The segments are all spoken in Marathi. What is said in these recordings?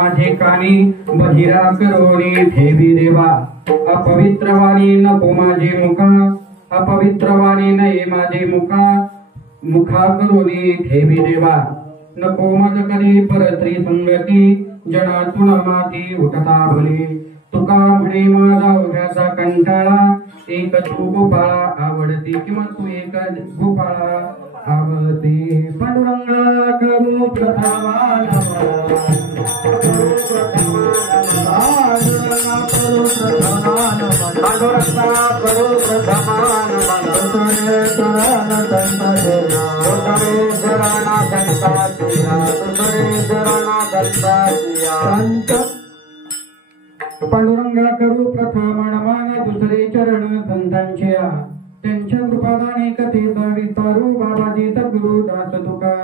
माझे कानी बहिरा करोनी ठेवी देवा अपवित्र वाणी नको माझे मुखा अपवित्र वाणी नाही माझे मुखा करोनी ठेवी देवा नको मज करी परत्री संगती जनातून माती उठता भले तुका म्हणे माझा उभ्याचा कंटाळा एक तू गोपाळा आवडती किंवा तू एक गोपाळा आवडते पांडुरंगा करू प्रथमान पांडुरंगा करू प्रथमान मान दुसरे चरण संतांचे त्यांच्या कृपादाने कथेत विस्तारू बाबाजी सद्गुरु दास तुका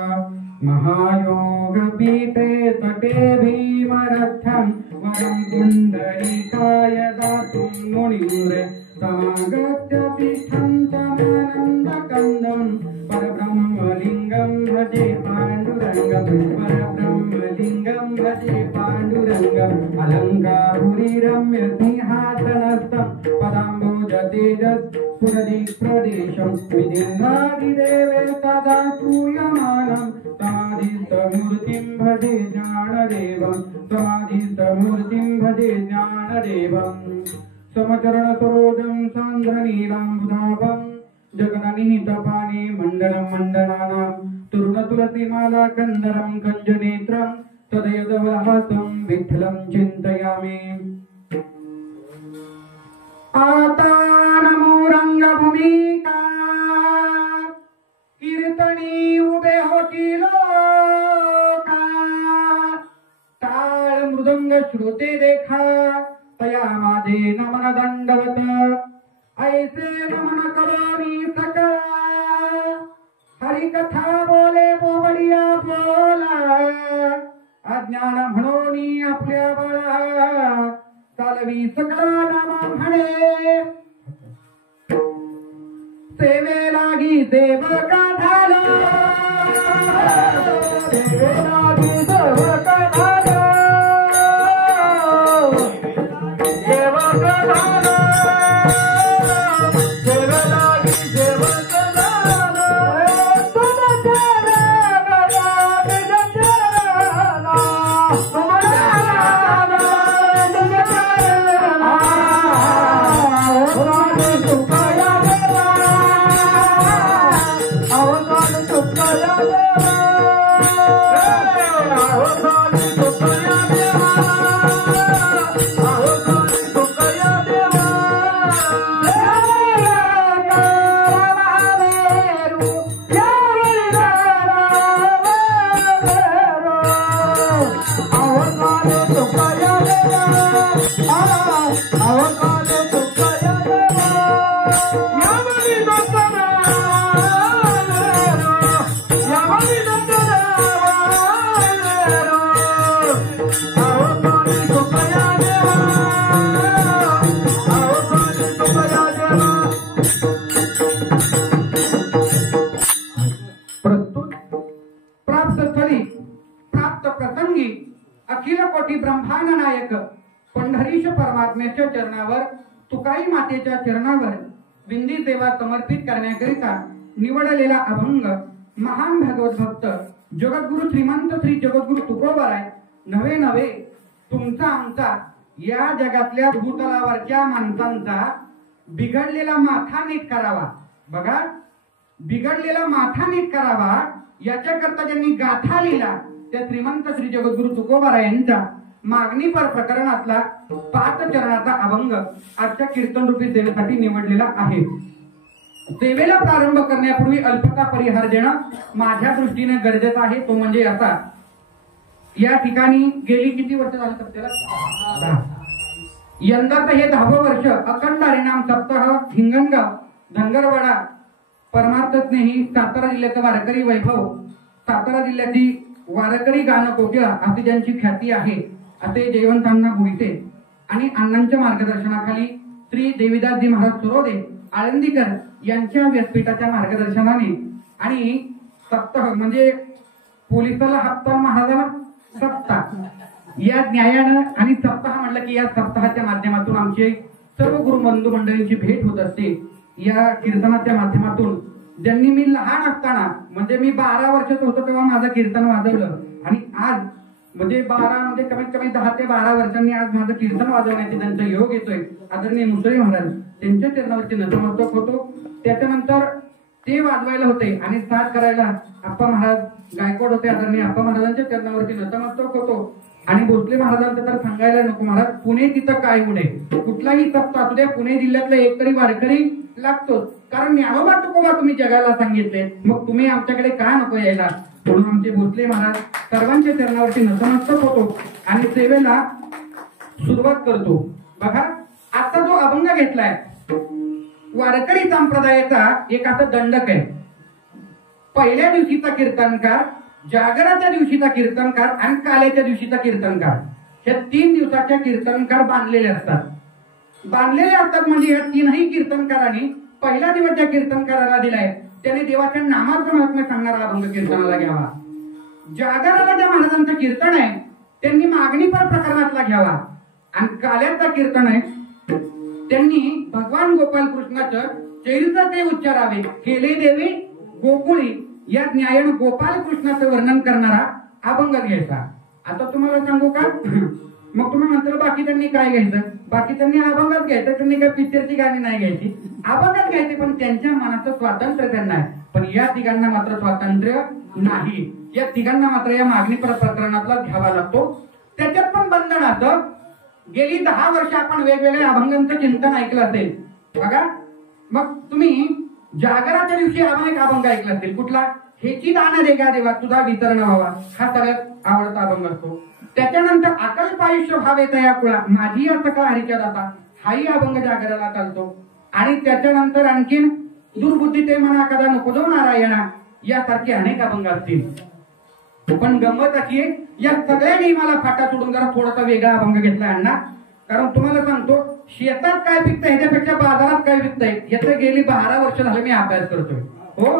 महायोग पीठे तटे भीमरथं वरं कुंडलिकाय दातुं मुनिरे समागत्य तिष्ठन्तमानन्दकन्दं परब्रह्मलिङ्गं भजे पाण्डुरङ्गं परब्रह्मलिङ्गं भजे पाण्डुरङ्गम् अलङ्कापुरी रम्य सिंहासनस्थं पदाम्बुजतेजस् पुरदि प्रदेशं विधिर्नादिदेवे तदा श्रूयमानं समाधिस्थमूर्तिं भजे ज्ञानदेवं समाधिस्थमूर्तिं भजे ज्ञानदेवम् समचरण सरोजं सान्द्रनीलाम्बुधाभं जगन्निहितपाने मण्डलं मण्डनानां तरुणतुलसीमाला कन्दरं कञ्जनेत्रं तदयदवहासं विठ्ठलं चिन्तयामि आता नमो रंगभूमिका कीर्तनी उभे होती लोका टाळ मृदंग श्रोते देखा तया माझे नमन दंडवत ऐसे नमन करोनी सका हरिकथा बोले बोबडिया बोला अज्ञान म्हणोनी आपल्या बाळा चालवी सकळा नामा म्हणे सेवे लागी सेवका झाला सेवे लागी सेवका झाला सेवका झाला सेवे लागी सेवका झाला ब्रह्मांड नायक पंढरीश परमात्म्याच्या चरणावर तुकाई मातेच्या चरणावर विंदी सेवा समर्पित करण्याकरिता निवडलेला अभंग महान भगवत भक्त जगद्गुरु श्रीमंत श्री जगद्गुरु तुकोबाराय नवे नवे तुमचा आमचा या जगातल्या भूतलावरच्या माणसांचा बिघडलेला माथा नीट करावा बघा बिघडलेला माथा नीट करावा याच्याकरता ज्यांनी गाथा लिहिला त्या श्रीमंत श्री जगद्गुरु तुकोबाराय यांचा मागणीपर प्रकरणातला 5 चरणाचा अभंग आजच्या कीर्तन रूपी सेवेसाठी निवडलेला आहे। सेवेला प्रारंभ करण्यापूर्वी अल्पता परिहार देणं माझ्या दृष्टीने गरजेचं आहे तो म्हणजे असा या ठिकाणी गेली किती वर्ष झाली सप्त्याला यंदाचं हे 10वं वर्ष अखंड हरिनाम सप्ताह हिंगणगाव धनगरवाडा परमार्थ स्नेही सातारा जिल्ह्याचा वारकरी वैभव सातारा जिल्ह्याची वारकरी गाणं कोकिळा अशी ज्यांची ख्याती आहे असे जयवंतांना मोहिते आणि अण्णांच्या मार्गदर्शनाखाली श्री देवीदासजी महाराज सुरोदे आळंदीकर यांच्या व्यासपीठाच्या मार्गदर्शनाने आणि सप्ताह म्हणजे पोलिसाला हप्ता महाराजाला सप्ताह या न्यायानं आणि सप्ताह म्हटलं की या सप्ताहाच्या माध्यमातून आमचे सर्व गुरु बंधू मंडळींची भेट होत असते. या कीर्तनाच्या माध्यमातून ज्यांनी मी लहान असताना म्हणजे मी 12 वर्षाचा होतो तेव्हा माझं कीर्तन वाजवलं आणि आज म्हणजे 12 म्हणजे कमीत कमी 10 ते 12 वर्षांनी आज माझं कीर्तन वाजवण्याचे त्यांचा योग येतोय. आदरणीय मुसळे महाराज त्यांच्या चरणावरती नतमस्तक होतो. त्याच्यानंतर ते वाजवायला होते आणि साथ करायला आप्पा महाराज गायकवाड होते. आदरणीय आप्पा महाराजांच्या चरणावरती नतमस्तक होतो. आणि भोसले महाराजांचं तर सांगायला नको महाराज, पुणे तिथं काय उणे, कुठलाही सप्ताह असू द्या पुणे जिल्ह्यातला एक तरी वारकरी लागतोच. कारण ज्ञानोबा तुकोबा तुम्ही जगाला सांगितले, मग तुम्ही आमच्याकडे का नको यायला. म्हणून आमचे भोसले महाराज सर्वांच्या चरणावरती नतमस्तक होतो आणि सेवेला सुरुवात करतो. बघा आता जो अभंग घेतलाय वारकरी संप्रदायाचा एक असा दंडक आहे. पहिल्या दिवशीचा कीर्तनकार, जागराच्या दिवशीचा कीर्तनकार आणि काल्याच्या दिवशीचा कीर्तनकार, हे 3 दिवसाच्या कीर्तनकार बांधलेले असतात. म्हणजे या 3ही कीर्तनकारांनी पहिल्या दिवसच्या कीर्तनकाराला दिलाय त्याने देवाच्या नामाचं महात्म्य सांगणारा अभंग कीर्तनाला घ्यावा. जागराला ज्या महाराजांचं कीर्तन आहे त्यांनी मागणी पर प्रकरणातला घ्यावा आणि काल्याचं कीर्तन आहे त्यांनी भगवान गोपाल कृष्णाचं चरित्र ते उच्चारावे. केले देवी गोकुळी या न्यायानं गोपाल कृष्णाचं वर्णन करणारा अभंग घ्यायचा. आता तुम्हाला सांगू का मग तुम्ही म्हणता बाकी त्यांनी काय घ्यायचं, बाकी त्यांनी अभंगच घ्यायचं, त्यांनी काय पिक्चरची गाणी नाही घ्यायची, अभंगच घ्यायचे. पण त्यांच्या मनाचं स्वातंत्र्य त्यांना आहे. पण या तिघांना मात्र स्वातंत्र्य नाही. या तिघांना मात्र या मागणी प्रकरणातला घ्यावा लागतो. त्याच्यात पण बंधन असं गेली 10 वर्ष आपण वेगवेगळ्या अभंगांचं चिंतन ऐकलं असेल. बघा मग तुम्ही जागराच्या दिवशी आपण एक अभंग ऐकला असेल, कुठला, हेची दान देगा देवा तुझा वितरण व्हावा, हा सगळ्यात आवडता अभंग असतो. त्याच्यानंतर अकल्प आयुष्य व्हावे तया कुळा, माझी असका हरीच्या दाता, हाही अभंग जागराला चालतो. आणि त्याच्यानंतर आणखीन दुर्बुद्धी ते म्हणा कदा नको जो नारायणा, यासारखे अनेक अभंग असतील. पण गंमत अशी आहे या सगळ्यांनी मला फाटा सोडून जरा थोडासा वेगळा अभंग घेतला अण्णा. कारण तुम्हाला सांगतो शेतात काय पिकतंय ह्याच्यापेक्षा बाजारात काय पिकतंय याचं गेली 12 वर्ष झालं मी अभ्यास करतोय. हो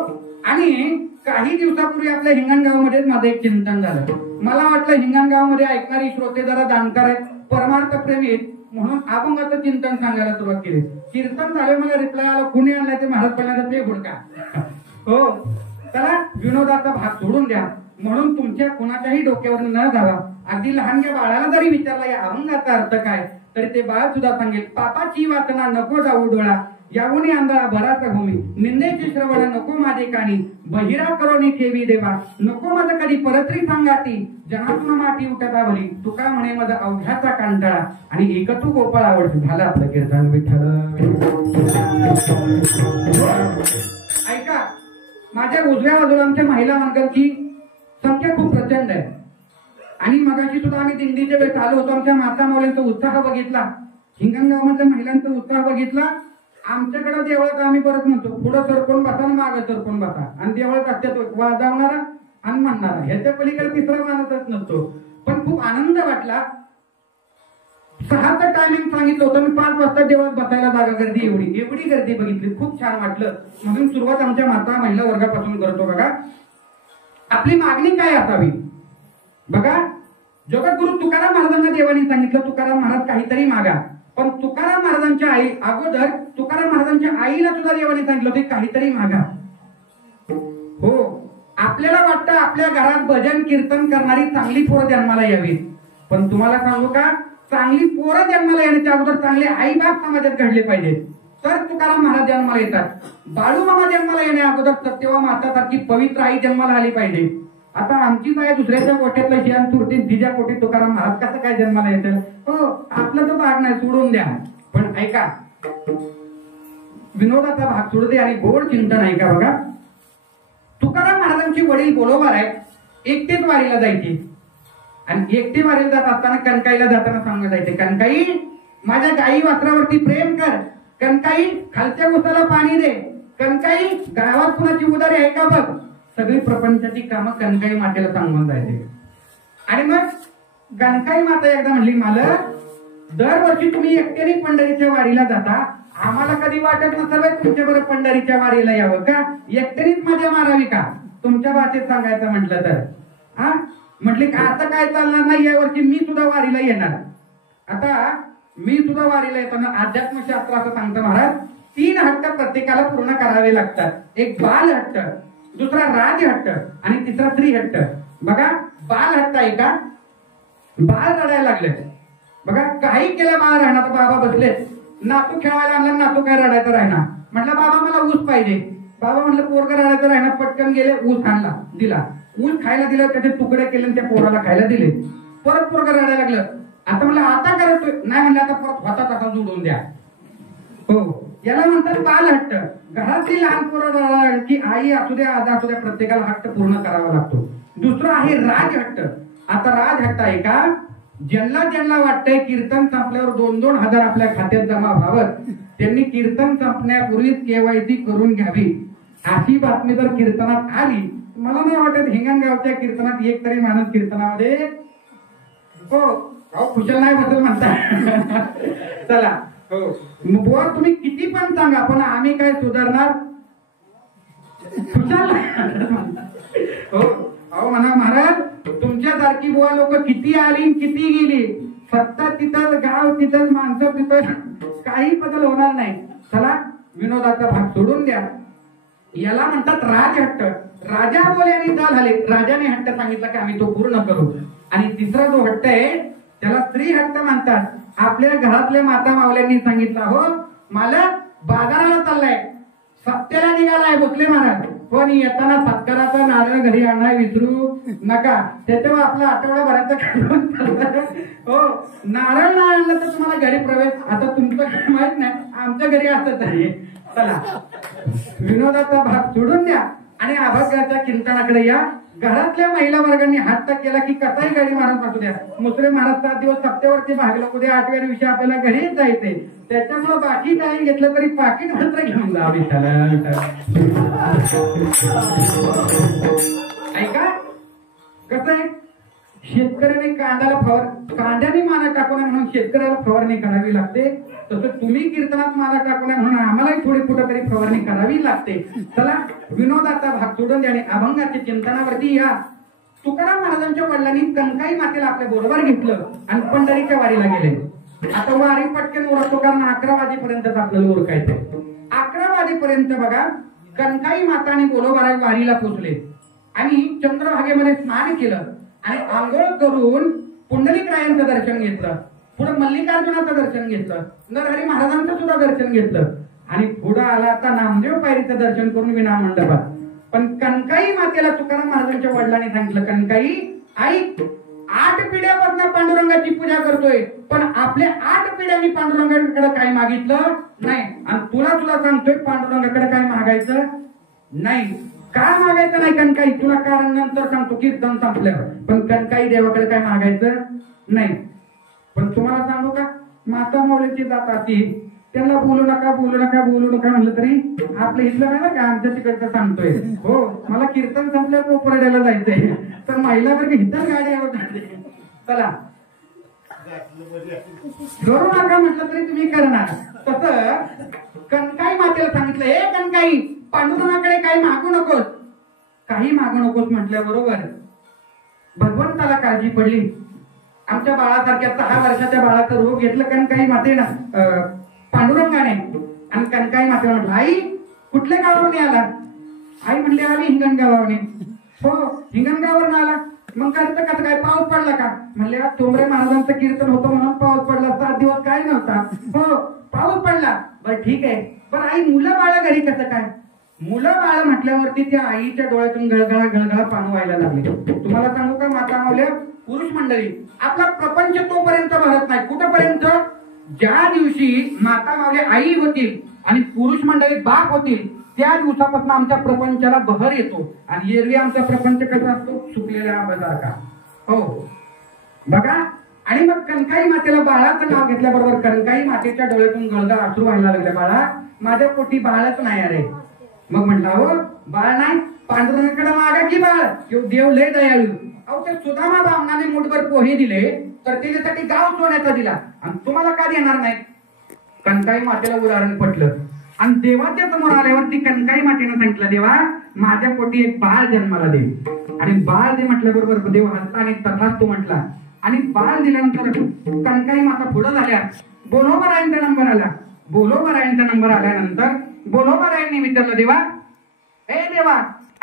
आणि काही दिवसापूर्वी आपल्या हिंगणगावमध्ये माझं एक चिंतन झालं. मला वाटलं हिंगणगावमध्ये ऐकणारी श्रोते जरा जाणकार आहेत, परमार्थ प्रेमी आहेत, म्हणून अभंगाचं चिंतन सांगायला सुरुवात केली. कीर्तन झालं मला रिप्लाय आला, कुणी आणलाय ते महाराज पहिल्यांदा ते गुडका. हो चला विनोदाचा भाग सोडून द्या. म्हणून तुमच्या कुणाच्याही डोक्यावर न जावा. अगदी लहानग्या बाळाला जरी विचारला या अभंगाचा अर्थ काय तरी ते बाळ सुद्धा सांगेल. पापाची वासना नको जाऊ डोळा, यावनी आंधळा भराचा भूमी, निंदेचे श्रवण नको माझे कानी, बहिरा करोनी ठेवी देवा, नको माझं कधी परत्री सांगाती, जनातून माती उठता भरी, तुका म्हणे माझा अवघ्याचा कांटाळा. आणि एकतू गोपाळ आवडतो. झालं आपलं कीर्तन. विठ्ठल ऐका, माझ्या उजव्या बाजूला आमच्या महिला मंडळाची संख्या खूप प्रचंड आहे. आणि मगाशी सुद्धा आम्ही दिंडीच्या वेळेस आलो होतो. आमच्या माता माऊलींचा उत्साह बघितला, हिंगणगावमधल्या महिलांचा उत्साह बघितला. आमच्याकडे देवळात आम्ही परत म्हणतो पुढं सरकून बसा आणि मागं सरकून बसा, आणि देवळात असत्यात वाजवणारा आणि म्हणणारा, ह्याच्या पलीकडे तिसरा मानतच नसतो. पण खूप आनंद वाटला. 6चं टायमिंग सांगितलं होतं, मी 5 वाजता देवळात बसायला जागा गर्दी एवढी गर्दी बघितली, खूप छान वाटलं. म्हणून सुरुवात आमच्या माता महिला वर्गापासून करतो. बघा आपली मागणी काय असावी. बघा जगद्गुरु तुकाराम महाराजांना देवानी सांगितलं तुकाराम महाराज काहीतरी मागा. पण तुकाराम महाराजांच्या आई अगोदर तुकाराम महाराजांच्या आईला सुद्धा देवाने सांगितलं होते काहीतरी मागा. हो आपल्याला वाटतं आपल्या घरात भजन कीर्तन करणारी चांगली पोरं जन्माला यावी. पण तुम्हाला सांगू का, चांगली पोरं जन्माला येण्याच्या अगोदर चांगले आई बाप समाजात घडले पाहिजे तर तुकाराम महाराज जन्माला येतात. बाळू मामा जन्माला येण्या अगोदर सत्यवा माता सारखी पवित्र आई जन्माला आली पाहिजे. आता आमचीच आहे दुसऱ्याच्या कोट्यातलं शियान तुरती तिच्या कोटीत तुकाराम महाराज कसं काय जन्माला येतं. हो आपला तो भाग नाही, सोडून द्या. पण ऐका विनोदाचा भाग सोडू दे आणि गोड चिंतन ऐका. बघा तुकाराम महाराजांची वडील बरोबर आहे, एकटेच वारीला जायचे. आणि एकटे वारीला जात असताना कणकाईला जाताना सांगत जायचे, कणकाई माझ्या गाई वासरावरती प्रेम कर, कणकाई खालच्या उसाला पाणी दे, कणकाई गावात कुणाची उदारी आहे का बघ. सगळी प्रपंचाची कामं कणकाई मातेला सांगून जायचे. आणि मग कणकाई माता एकदा म्हणली, मालक दरवर्षी तुम्ही एकट्याने पंढरीच्या वारीला जाता, आम्हाला कधी वाटत नसावं तुमच्या बरोबर पंढरीच्या वारीला यावं का, एकट्यानेच मजा मारावी का. तुमच्या भाषेत सांगायचं म्हटलं तर म्हटले का आता काय चालणार नाही, यावरची मी सुद्धा वारीला येणार. आता मी सुद्धा वारीला येताना अध्यात्मशास्त्र असं सांगतं महाराज, 3 हट्ट प्रत्येकाला पूर्ण करावे लागतात. एक बाल हट्ट, दुसरा राज हट्ट आणि तिसरा स्त्री हट्ट. बघा बाल हट्ट आहे का, बाळ रडायला लागले. बघा काही केलं बाळ राहणार, बाबा बसले, नातू खेळायला आणला, नातू काय रडायचं राहणार. म्हटलं बाबा मला ऊस पाहिजे. बाबा म्हटलं पोरग रडायचं राहणार, पटकन गेले ऊस आणला, दिला. ऊस खायला दिलं, त्याचे तुकडे केले, त्या पोराला खायला दिले. परत पोरग रडायला लागलं. आता म्हणलं आता करतोय, नाही म्हणलं आता परत होता तसा जोडून द्या. हो, याला म्हणतात बाल हट्ट. घरातली लहान पोरं की आई असू द्या आज असू द्या, प्रत्येकाला हट्ट पूर्ण करावा लागतो. दुसरं आहे राज हट्ट. आता राज हट्ट आहे का, ज्यांना वाटतंय कीर्तन संपल्यावर 2-2 हजार आपल्या खात्यात जमा व्हावं, त्यांनी कीर्तन संपण्यापूर्वीच केवायसी करून घ्यावी. अशी बातमी जर कीर्तनात आली, मला नाही वाटत हिंगणगावच्या कीर्तनात एक तरी माणूस कीर्तनामध्ये हो खुशाल नाही बसेल म्हणता. चला हो बुवा, तुम्ही किती पण सांगा पण आम्ही काय सुधारणार खुशाल. हो अहो म्हणा महाराज, तुमच्यासारखी बुवा लोक किती आली किती गेली, सत्ता तिथं, गाव तिथं, माणसं तिथं, काही बदल होणार नाही. चला विनोदाचा भाग सोडून द्या. याला म्हणतात राजहट्ट. राजा बोल्याने चाल झाले, राजाने हट्ट सांगितला की आम्ही तो पूर्ण करू. आणि तिसरा जो हट्ट आहे त्याला स्त्री हट्ट म्हणतात. आपल्या घरातल्या माता मावल्यांनी सांगितलं, हो मालक बाजाराला चाललाय, सत्याला निघालाय भोसले महाराज, पण येताना सत्काराचा नारळ घरी आणाय विसरू नका. त्याच्यावर आपला आठवडाभराचा हो, नारळ नाही आणलं तर तुम्हाला घरी प्रवेश. आता तुमचं माहित नाही, आमच्या घरी असत आहे. चला विनोदाचा भाग सोडून द्या आणि अभंगाच्या कीर्तनाकडे या. घरातल्या महिला वर्गांनी हट्ट केला की कसाही गाडी मारून पाठवू द्या. मुसळे महाराज 7 दिवस सप्त्यावरती भागला, उद्या 8व्या दिवशी आपल्याला घरीच जायचंय. त्याच्यामुळे बाकी काही घेतलं तरी पाकिट मात्र घेऊन जा. ऐका कसं आहे, शेतकऱ्याने कांद्याने माना टाकू नये म्हणून शेतकऱ्याला फवारणी करावी लागते. तसं तुम्ही कीर्तनात माना टाकू नये म्हणून आम्हालाही थोडी कुठेतरी फवारणी करावी लागते. चला विनोदाचा भाग सोडून द्या आणि अभंगाच्या चिंतनावरती या. तुकाराम महाराजांच्या वडिलांनी कणकाई मातेला आपल्या बरोबर घेतलं आणि पंढरीच्या वारीला गेले. आता वारी पटकन ओळखतो कारण 11 वाजेपर्यंत आपल्याला ओळखायचंय. 11 वाजेपर्यंत बघा कणकाई माताने बरोबर वारीला पोहोचले आणि चंद्रभागेमध्ये स्नान केलं आणि आंघोळ करून पुंडलिकरायांचं दर्शन घेतलं. पुढे मल्लिकार्जुनाचं दर्शन घेतलं, नरहरी महाराजांचं सुद्धा दर्शन घेतलं आणि पुढे आला आता नामदेव पायरीचं दर्शन करून विना मंडपात. पण कणकाई मातेला तुकाराम महाराजांच्या वडिलांनी सांगितलं, कणकाई आई 8 पिढ्यापासून पांडुरंगाची पूजा करतोय, पण आपल्या 8 पिढ्यांनी पांडुरंगाकडे काय मागितलं नाही आणि तुला सांगतोय पांडुरंगाकडे काय मागायचं नाही. काय मागायचं नाही कणकाई, तुला कारण नंतर सांगतो कीर्तन संपल्यावर. पण कणकाई देवाकडे काय मागायचं नाही. पण तुम्हाला सांगू का, माता माऊलीची जात अशी, त्यांना बोलू नका म्हणलं तरी आपलं इथलं नाही ना का, आमच्या तिकडचं सांगतोय. हो मला कीर्तन संपल्यावर कोपरड्याला जायचंय, तर महिला वर्ग इथं गाडी. चला करू नका म्हटलं तरी तुम्ही करणार. तसं कणकाई मातेला सांगितलं, हे कणकाई पांडुरंगाकडे काही मागू नकोस, काही मागू नकोस म्हटल्याबरोबर भगवंताला काळजी पडली. आमच्या बाळासारख्या 6 वर्षाच्या बाळाचा रोग घेतलं कणकाई मातेनं पांडुरंगाने. आणि कणकाई माते म्हटलं, आई कुठल्या गावाने आला? आई म्हणली आम्ही हिंगणगावाने. हो हिंगणगावरून आला, मग करतं कसं काय, पाऊस पडला का? म्हणले तोमरे महाराजांचं कीर्तन होतं म्हणून पाऊस पडला, 7 दिवस काय नव्हता. हो पाऊस पडला, बरं ठीक आहे. बरं आई मुलं बाळ घरी कसं काय? मुलं बाळ म्हटल्यावरती त्या आईच्या डोळ्यातून गळगळा पाणी व्हायला लागले. तुम्हाला सांगू का माता मावल्या, पुरुष मंडळी आपला प्रपंच तोपर्यंत भरत नाही. कुठपर्यंत? ज्या दिवशी माता मावल्या आई होतील आणि पुरुष मंडळी बाप होतील त्या दिवसापासून आमच्या प्रपंचाला बहर येतो. आणि एरवी आमचा प्रपंच कसा असतो, सुकलेल्या आंब्यासारखा. हो बघा. आणि मग कणकाई मातेला बाळाचं नाव घेतल्याबरोबर कणकाई मातेच्या डोळ्यातून गळगळ अश्रू व्हायला लागले. बाळा माझ्या पोटी बाळच नाही अरे. मग म्हटलं हो बाळ नाही, पांडुरंगाकडे मागा की बाळ, देव लय दयाळू. अहो ते सुदामा बामणाने मुठभर पोहे दिले तर त्याच्यासाठी गाव सोन्याचा दिला आणि तुम्हाला का देणार नाही? कणकाई मातेला उदाहरण पटलं आणि देवाच्या समोर आल्यावर ती कणकाई मातेनं सांगितलं, देवा माझ्या पोटी एक बाळ जन्माला दे. आणि बाळ दे म्हटल्याबरोबर देव हसला आणि तथास्तु म्हटला. आणि बाळ दिल्यानंतर कणकाई माता पुढे झाल्या. बोलोबरायांचा नंबर आला. बोलोबरायांचा नंबर आल्यानंतर बोलोबरायांनी विचारलं, देवा हे देवा,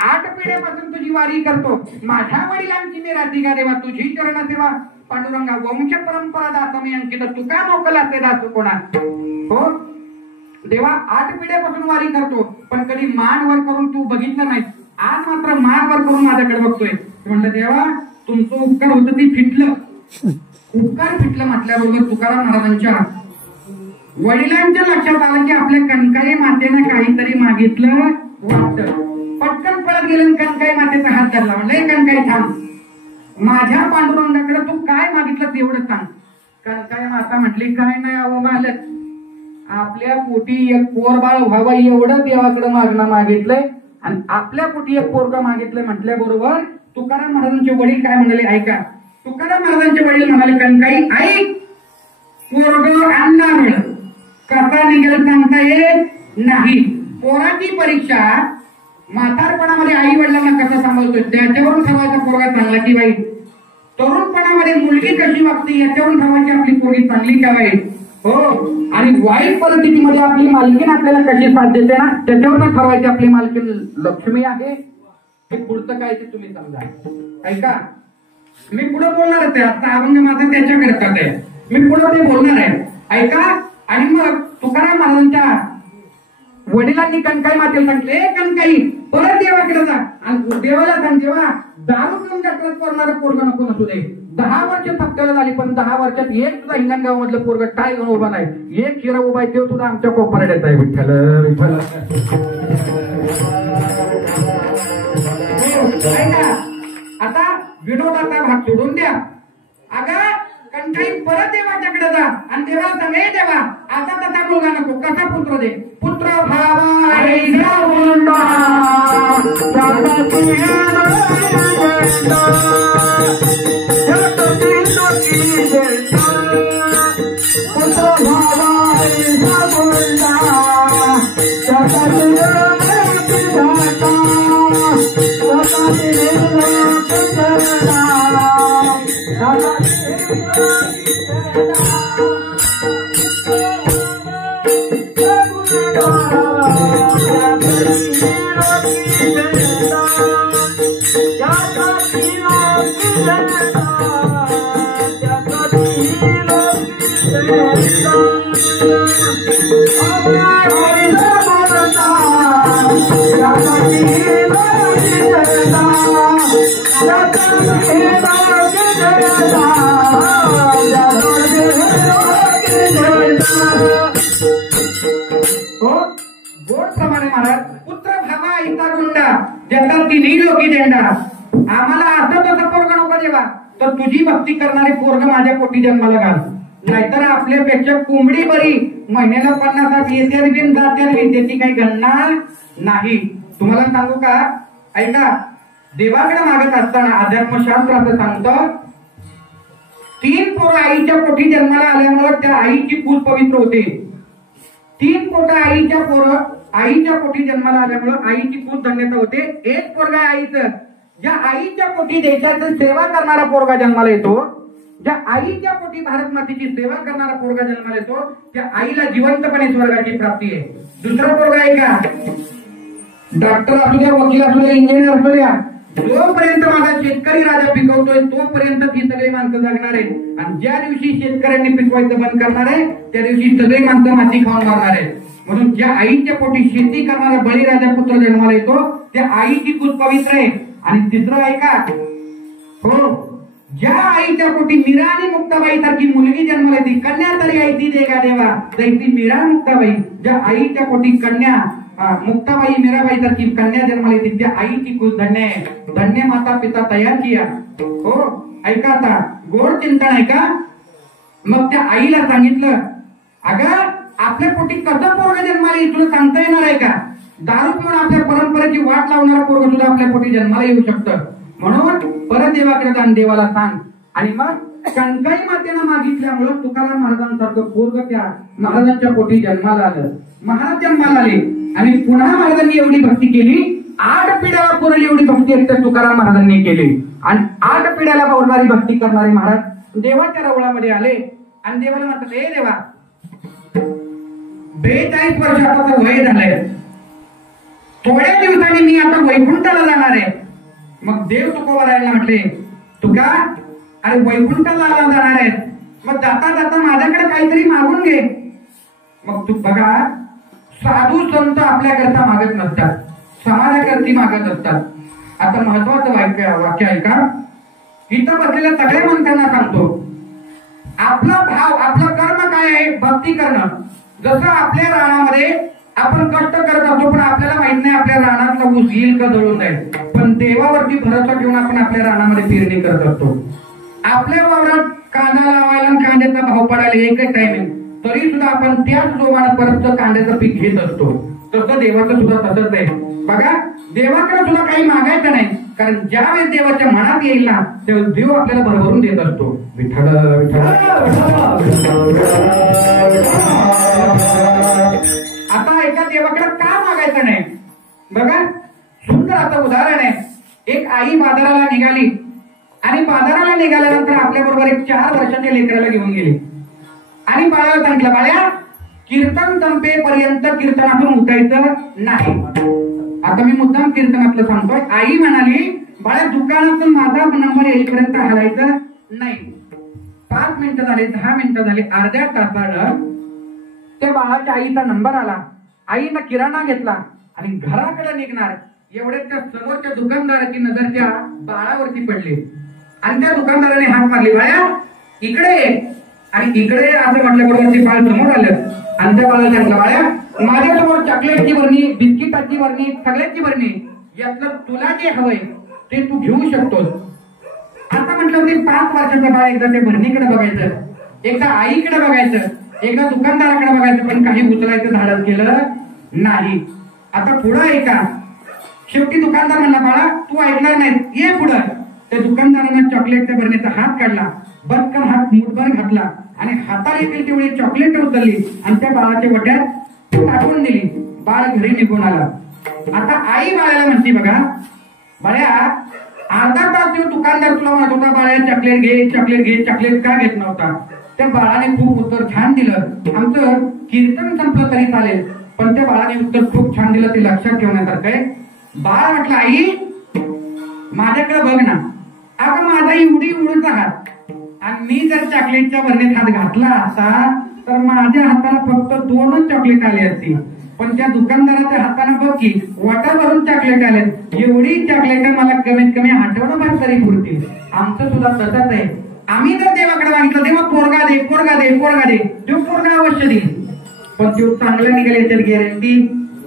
8 पिढ्यापासून तुझी वारी करतो, माझ्या वडिलांची मी राहती का देवा, तुझी चरण सेवा पांडुरंगा वंश परंपरा दास मी अंकित, तू का मोकल असते दास कोणा. हो देवा, 8 पिढ्यापासून वारी करतो, पण कधी मान वर करून तू बघितलं नाही, आज मात्र मान वर करून माझ्याकडे बघतोय. म्हणलं देवा, तुमचं उपकार होतं ते फिटलं. उपकार फिटलं म्हटल्याबरोबर तुकाराम महाराजांच्या वडिलांच्या लक्षात आलं की आपल्या कणकाई मातेनं काहीतरी मागितलं वाटतं. पटकन पळत गेले, कणकाई मातेचा हात धरला. म्हणलं कणकाई थांब, माझ्या पांडुरंगाकडे तू काय मागितलं तेवढं सांग. कणकाई माता म्हटली, काय नाही अहो मालक, आपल्या पोटी एक पोरबाळ व्हावं एवढं देवाकडे मागणं मागितलंय, आणि आपल्या पोटी एक पोरगा मागितलंय म्हटल्याबरोबर तुकाराम महाराजांचे वडील काय म्हणाले ऐका. तुकाराम महाराजांचे वडील म्हणाले, कणकाई ऐक, पोरग आणणार कसा निघेल सांगता येत नाही. पोराची परीक्षा म्हातारपणामध्ये आई वडिलांना कसं सांभाळतोय त्याच्यावरून ठरवायचा पोरगा चांगला की वाईट. तरुणपणामध्ये मुलगी कशी वागते याच्यावरून ठरवायची आपली पोरगी चांगली का वाईट. हो, आणि वाईट परिस्थितीमध्ये आपली मालकीन आपल्याला कशी साथ देते ना त्याच्यावर ठरवायची आपली मालकीन लक्ष्मी आहे. हे पुढचं काय ते तुम्ही समजा. ऐका, मी पुढे बोलणार आहे, आता अभंग माझा त्याच्याकडे आहे, मी पुढे ते बोलणार आहे. ऐका. आणि मग तुकाराम महाराजांच्या वडिलांनी कणकाई मातेला सांगितले, कणकाई परत देवाकडे जा आणि देवाला सांग, देवा दारू पिऊन जत्रात करणारं पोरग नको नसू दे. 10 वर्ष फक्त्याला झाली, पण 10 वर्षात एक सुद्धा हिंगणगाव मधलं पोरग टाय घेऊन उभा नाही. एक शिरा उभा आहे तो सुद्धा आमच्या कोपऱ्यात आहे. विठ्ठल विठ्ठल. आता विनोदाचा भाग सोडून द्या. अगं कणकाई परत देवाच्याकडे जा आणि देवाला सांग, हे देवा आता तसा मुलगा नको, कसा पुत्र दे. पुत्र भावा आम्हाला असं तसं पोरग नको देवा, तर तुझी भक्ती करणारी पोरग माझ्या पोटी जन्माला घाल. नाहीतर आपल्यापेक्षा कोंबडी बरी, महिन्याला 50 येते बिन जाते त्याची काही गणना नाही. तुम्हाला सांगू का, ऐका, देवाकडे मागत असताना अध्यात्मशास्त्र असं सांगतं, 3 पोरं आईच्या पोटी जन्माला आल्यामुळे त्या आईची पूज पवित्र होते. 3 पोटं आईच्या पोटी जन्माला आल्यामुळे आईची पूज धन्यता होते. एक पोरगा आईचं, ज्या आईच्या पोटी देशाची सेवा करणारा पोरगा जन्माला येतो, ज्या आईच्या पोटी भारत मातेची सेवा करणारा पोरगा जन्माला येतो, त्या आईला जिवंतपणे स्वर्गाची प्राप्ती आहे. दुसरा पोरगा आहे का, डॉक्टर असू द्या, वकील असू द्या, इंजिनियर असू द्या, जोपर्यंत माझा शेतकरी राजा पिकवतोय तोपर्यंत ती सगळी माणसं जगणार आहे. आणि ज्या दिवशी शेतकऱ्यांनी पिकवायचं बंद करणार आहे त्या दिवशी सगळी माणसं माती खाऊन मारणार आहे. म्हणून ज्या आईच्या पोटी शेती करणारा बळीराजा पुत्र जन्माला येतो त्या आईची पूज पवित्र आहे. आणि तिसरं आहे का, हो, ज्या आईच्या पोटी मीरा आणि मुक्ताबाई सारखी मुलगी जन्माला येते, कन्या तरी आई ती देगा देवा दैती मीरा मुक्ताबाई, ज्या आईच्या पोटी कन्या मुक्ताबाई मीराबाई सारखी कन्या जन्माला येते त्या आईची कुल धन्य आहे. धन्य माता पिता तयार किया. हो, ऐका आता गोड चिंतन ऐका. मग त्या आईला सांगितलं, अगं आपल्या पोटी कसं पोरग जन्माला येईल तुला सांगता येणार आहे का. दारू पिऊन आपल्या परंपरेची वाट लावणारा पोरग सुद्धा आपल्या पोटी जन्माला येऊ शकतं. म्हणून परत देवाकडे जाऊन देवाला सांग. आणि मग कणकाई मातेनं मागितल्यामुळं तुकाराम महाराजांसारखं पोरग त्या महाराजांच्या पोटी जन्माला आलं. महाराज जन्माला आले आणि पुन्हा महाराजांनी एवढी भक्ती केली 8 पिढ्याला पुरली एवढी भक्ती एकतर तुकाराम महाराजांनी केली आणि 8 पिढ्याला बोलणारी भक्ती करणारे महाराज देवाच्या रवळामध्ये आले आणि देवाला म्हणतात, हे देवा 42 वर्ष आता तर वय झालंय, थोड्या दिवसांनी मी आता वैकुंठाला जाणार आहे. मग देव तुकोबारायला म्हटले, तुका अरे वैकुंठाला जाणार आहे, मग जाता जाता माझ्याकडे काहीतरी मागून घे. मग तू बघा, साधू संत आपल्याकरता मागत नसतात, समाजाकरती मागत असतात. आता महत्वाचं वाक्य आहे का, इथं बसलेल्या सगळ्या माणसांना सांगतो, आपला भाव आपलं कर्म काय आहे, भक्ती करणं. जसं आपल्या रानामध्ये आपण कष्ट करत असतो, पण आपल्याला माहित नाही आपल्या रानातला ऊस येईल का जळून जाईल, पण देवावरती भरोसा ठेवून आपण आपल्या रानामध्ये पेरणी करत असतो. आपल्या वावरात कांदा लावायला आणि कांद्याचा भाव पडायला एकच टाइमिंग, तरी सुद्धा आपण त्याच जोमानं परत कांद्याचं पीक घेत असतो. तसं देवाचं सुद्धा तसंच आहे. बघा, देवाकडे सुद्धा काही मागायचं नाही, कारण ज्या वेळेस देवाच्या मनात येईल ना तेव्हा देव आपल्याला भरभरून देत असतो. विठ्ठल विठ्ठल. आता एका देवाकडे का मागायचं नाही, बघा सुंदर आता उदाहरण आहे. एक आई बाजाराला निघाली आणि बाजाराला निघाल्यानंतर आपल्या बरोबर एक 4 वर्षाच्या लेकराला घेऊन गेली आणि बाळाला सांगितलं, बाळ्या कीर्तन संपेपर्यंत कीर्तनातून उठायचं नाही. आता मी मुद्दाम कीर्तनातलं सांगतोय. आई म्हणाली, बाळ्या दुकानातून माझा नंबर येईपर्यंत हलायचं नाही. 5 मिनिटं झाले, 10 मिनिटं झाले, अर्ध्या तासानं त्या बाळाच्या आईचा नंबर आला. आईनं किराणा घेतला आणि घराकडे निघणार एवढ्यात त्या समोरच्या दुकानदाराची नजर त्या बाळावरती पडली आणि त्या दुकानदाराने हाक मारली, बाळ्या इकडे ये. आणि इकडे असं म्हटल्याबरोबर ते बाळ समोर आलं आणि त्या बाळाला सांगितलं, बाळ्या माझ्यासमोर चॉकलेटची बरणी, बिस्किटाची बरणी, सगळ्याची बरणी, यातलं तुला जे हवंय ते तू घेऊ शकतोस. आता म्हटलं ते 5 वर्षाचं बाळ एकदा त्या बरणीकडे बघायचं, एकदा आईकडे बघायचं, एकदा दुकानदाराकडे बघायचं, पण काही उचलायचं धाडस केलं नाही. आता पुढं ऐका, शेवटी दुकानदार म्हणला, बाळा तू ऐकणार नाही, ये पुढं. त्या दुकानदारानं चॉकलेटच्या बरणीचा हात काढला, बदकन हात मुठभर घातला आणि हाताला येतील तेवढी चॉकलेट उचलली आणि त्या बाळाच्या वट्यात टाकून दिली. बाळ घरी निघून आला. आता आई बाळाला म्हणते, बघा बाळ्या अर्धा तास तो दुकानदार तुला म्हणत होता, बाळ्या चॉकलेट घे, चॉकलेट घे, चॉकलेट का घेत नव्हता. त्या बाळाने खूप उत्तर छान दिलं. आमचं कीर्तन संपलं तरी चालेल, पण त्या बाळाने उत्तर खूप छान दिलं, ते लक्षात ठेवण्यासारखं आहे. बाळ म्हटलं, आई माझ्याकडे बघ ना, अगं माझा एवढी उडचा हात आणि मी जर चॉकलेटच्या बरणीत हात घातला असता तर माझ्या हाताला फक्त 2च चॉकलेट आली असती, पण त्या दुकानदाराच्या हाताने बघ की वाटा भरून चॉकलेट आले. एवढी चॉकलेट मला कमीत कमी आठवडाभर तरी पुरतील. आमचं सुद्धा तसंच आहे. आम्ही जर देवाकडे मागितलं, देवा पोरगा दे, पोरगा दे, पोरगा दे, तो पोरगा अवश्य देईल, पण तो चांगला निघेल याची गॅरंटी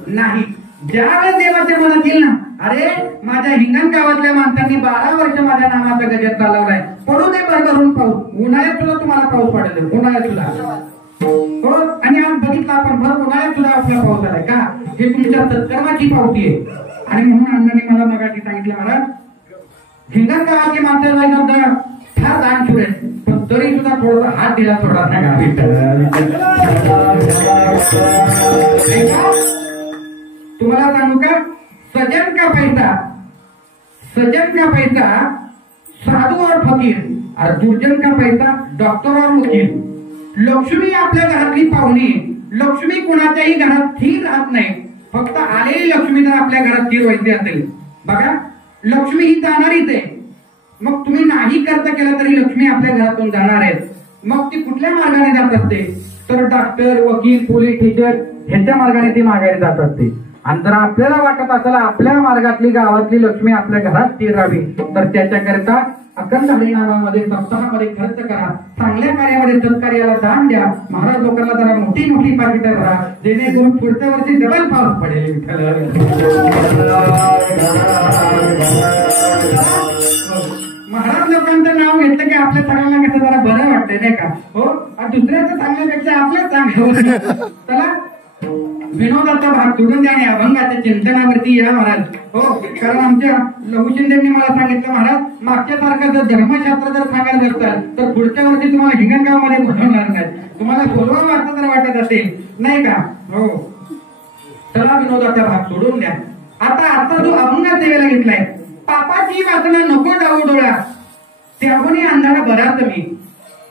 नाही. ज्यावेळेस देवाच्या मनात येईल ना, अरे माझ्या हिंगण गावातल्या माणसांनी 12 वर्ष माझ्या नामाचा गजर चालवलाय, पडू दे भरभरून पाऊस, उन्हाळ्यात सुद्धा तुम्हाला पाऊस पडेल, उन्हाळ्यात सुद्धा हो. आणि आज बघितलं आपण भर उन्हाळ्यात सुद्धा आपला पाऊस आलाय का, हे तुमच्या सत्कर्माची पावती आहे. आणि म्हणून अण्णांनी मला मगाशी सांगितलं, मला हिंगण गावातली माणसं फार दानशूर आहेत, पण तरी सुद्धा थोडा हात दिला थोडा तुम्हाला सांगू का, सजन का पैसा, सजन का पैसा साधू और फकीर और दुर्जन का पैसा डॉक्टर और वकील. लक्ष्मी आपल्या घरातली पाहुणी, लक्ष्मी कोणाच्याही घरात स्थिर राहत नाही. फक्त आलेली लक्ष्मी जर आपल्या घरात स्थिर व्हायची असेल, बघा लक्ष्मी ही जाणारीच आहे. मग तुम्ही नाही खर्च केला तरी लक्ष्मी आपल्या घरातून जाणार आहे. मग ती कुठल्या मार्गाने जात असते, तर डॉक्टर, वकील, पोलीस, टीचर ह्याच्या मार्गाने ती मागायला जात असते. आणि जर आपल्याला वाटत असेल आपल्या मार्गातली गावातली लक्ष्मी आपल्या घरात स्थिर राहावी, तर त्याच्याकरता अखंड हरिनामामध्ये, सप्ताहामध्ये खर्च करा, चांगल्या कार्यामध्ये सत्कार्याला दान द्या. महाराज लोकांना जरा मोठी मोठी पाकिटं भरा, जेणेकरून पुढच्या वर्षी डबल पाऊस पडेल. महाराज लोकांचं नाव घेतलं की आपल्या सगळ्यांना कसं जरा बरं वाटतंय नाही का, हो. दुसऱ्याचं सांगण्यापेक्षा आपल्याच चांगलं. चला विनोदाचा भाग सोडून द्या आणि अभंगाच्या चिंतनावरती या महाराज, हो. कारण आमच्या लहू शिंदेंनी मला सांगितलं, महाराज मागच्या सारखं जर धर्मशास्त्र जर सांगायला जाताल तर पुढच्या वर्षी तुम्हाला हिंगणगावमध्ये बोलवणार नाही, तुम्हाला बोलवा असं जर वाटत असेल नाही का, हो. चला विनोदाचा भाग सोडून द्या. आता आजचा जो अभंग सेवेला घेतलाय, पापाची वासना नको जाऊ डोळा, त्याहूनही अंधारा बराच मी,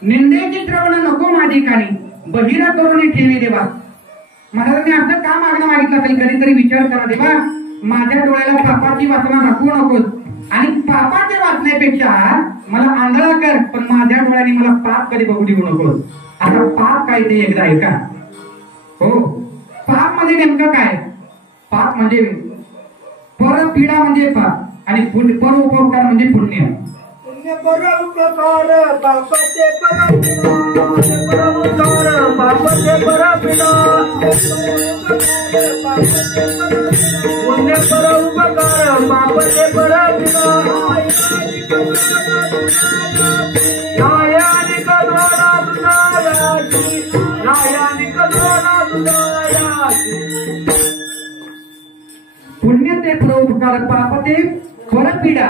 निंदेची श्रवण नको माझी कानी, बहिरा करून ठेवी देवा. महाराजांनी असं का मागणं मागितलं असेल? कधीतरी विचार करा, देवा माझ्या डोळ्याला पापाची वासना नको नकोस, आणि पापाच्या वासनेपेक्षा मला आंधळा कर, पण माझ्या डोळ्याने मला पाप कधी बघू देऊ नकोस. आता पाप काय ते एकदा ऐका. हो, पाप म्हणजे नेमकं काय? पाप म्हणजे परपीडा म्हणजे पाप, आणि परोपकार म्हणजे पुण्य. परोपकार पापाचे परोपकार पापाचे परपीडा, पुण्य परोपकार पापाचे परपीडा, न्यायानिक द्वारा दुनायाची, न्यायानिक द्वारा दुनायाची. पुण्य ते परोपकार, पाप ते परपीडा.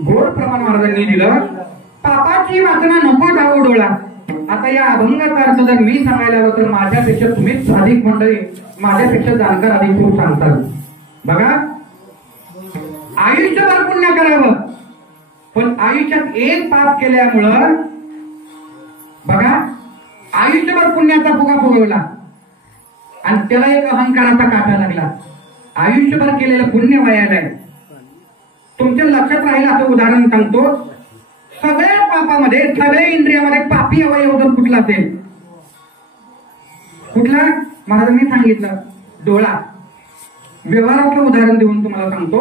गोड प्रमाण महाराजांनी दिलं. पापाची वासना नको जाऊ डोळा. आता या अभंगाचा अर्थ जर मी सांगायला आलो तर माझ्यापेक्षा तुम्हीच अधिक मंडळी, माझ्यापेक्षा जाणकार अधिक खूप सांगताल. बघा, आयुष्यभर पुण्य करावं, पण आयुष्यात एक पाप केल्यामुळं बघा आयुष्यभर पुण्याचा फुगा फुगवला आणि त्याला एक अहंकाराचा काटा लागला. आयुष्यभर केलेलं पुण्य वायालाय. तुमच्या लक्षात राहील असं उदाहरण सांगतो. सगळ्या पापामध्ये, सगळ्या इंद्रियामध्ये पापी अवयव जर कुठला असेल, कुठला? महाराजांनी सांगितलं डोळा. व्यवहारातलं उदाहरण देऊन तुम्हाला सांगतो,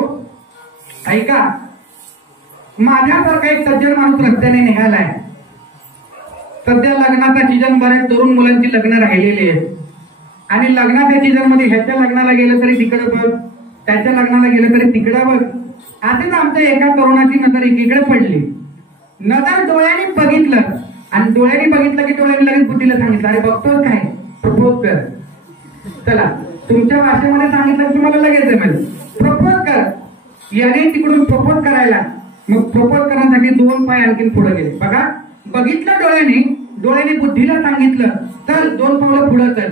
ऐका. माझ्यासारखा एक सज्जन माणूस रस्त्याने निघालाय. सध्या लग्नाचा सीजन, बऱ्याच तरुण मुलांची लग्न राहिलेली आहेत, आणि लग्नाच्या सीजन मध्ये ह्याच्या लग्नाला गेलं तरी तिकडं बघ, त्याच्या लग्नाला गेलं तरी तिकडं बघ. आधीच आमच्या एका तरुणाची नजर एकीकडे पडली. नजर डोळ्याने बघितलं, आणि डोळ्याने बघितलं की डोळ्याने लगेच बुद्धीला सांगितलं, अरे बघतोच काय, प्रपोज कर. चला, तुमच्या भाषेमध्ये सांगितलं तुम्हाला लगेच जमेल, प्रपोज कर. याने तिकडून प्रपोज करायला, मग प्रपोज करण्यासाठी 2 पाय आणखीन पुढे गेले. बघा, बघितलं डोळ्याने, डोळ्याने बुद्धीला सांगितलं चल 2 पावलं पुढे चल.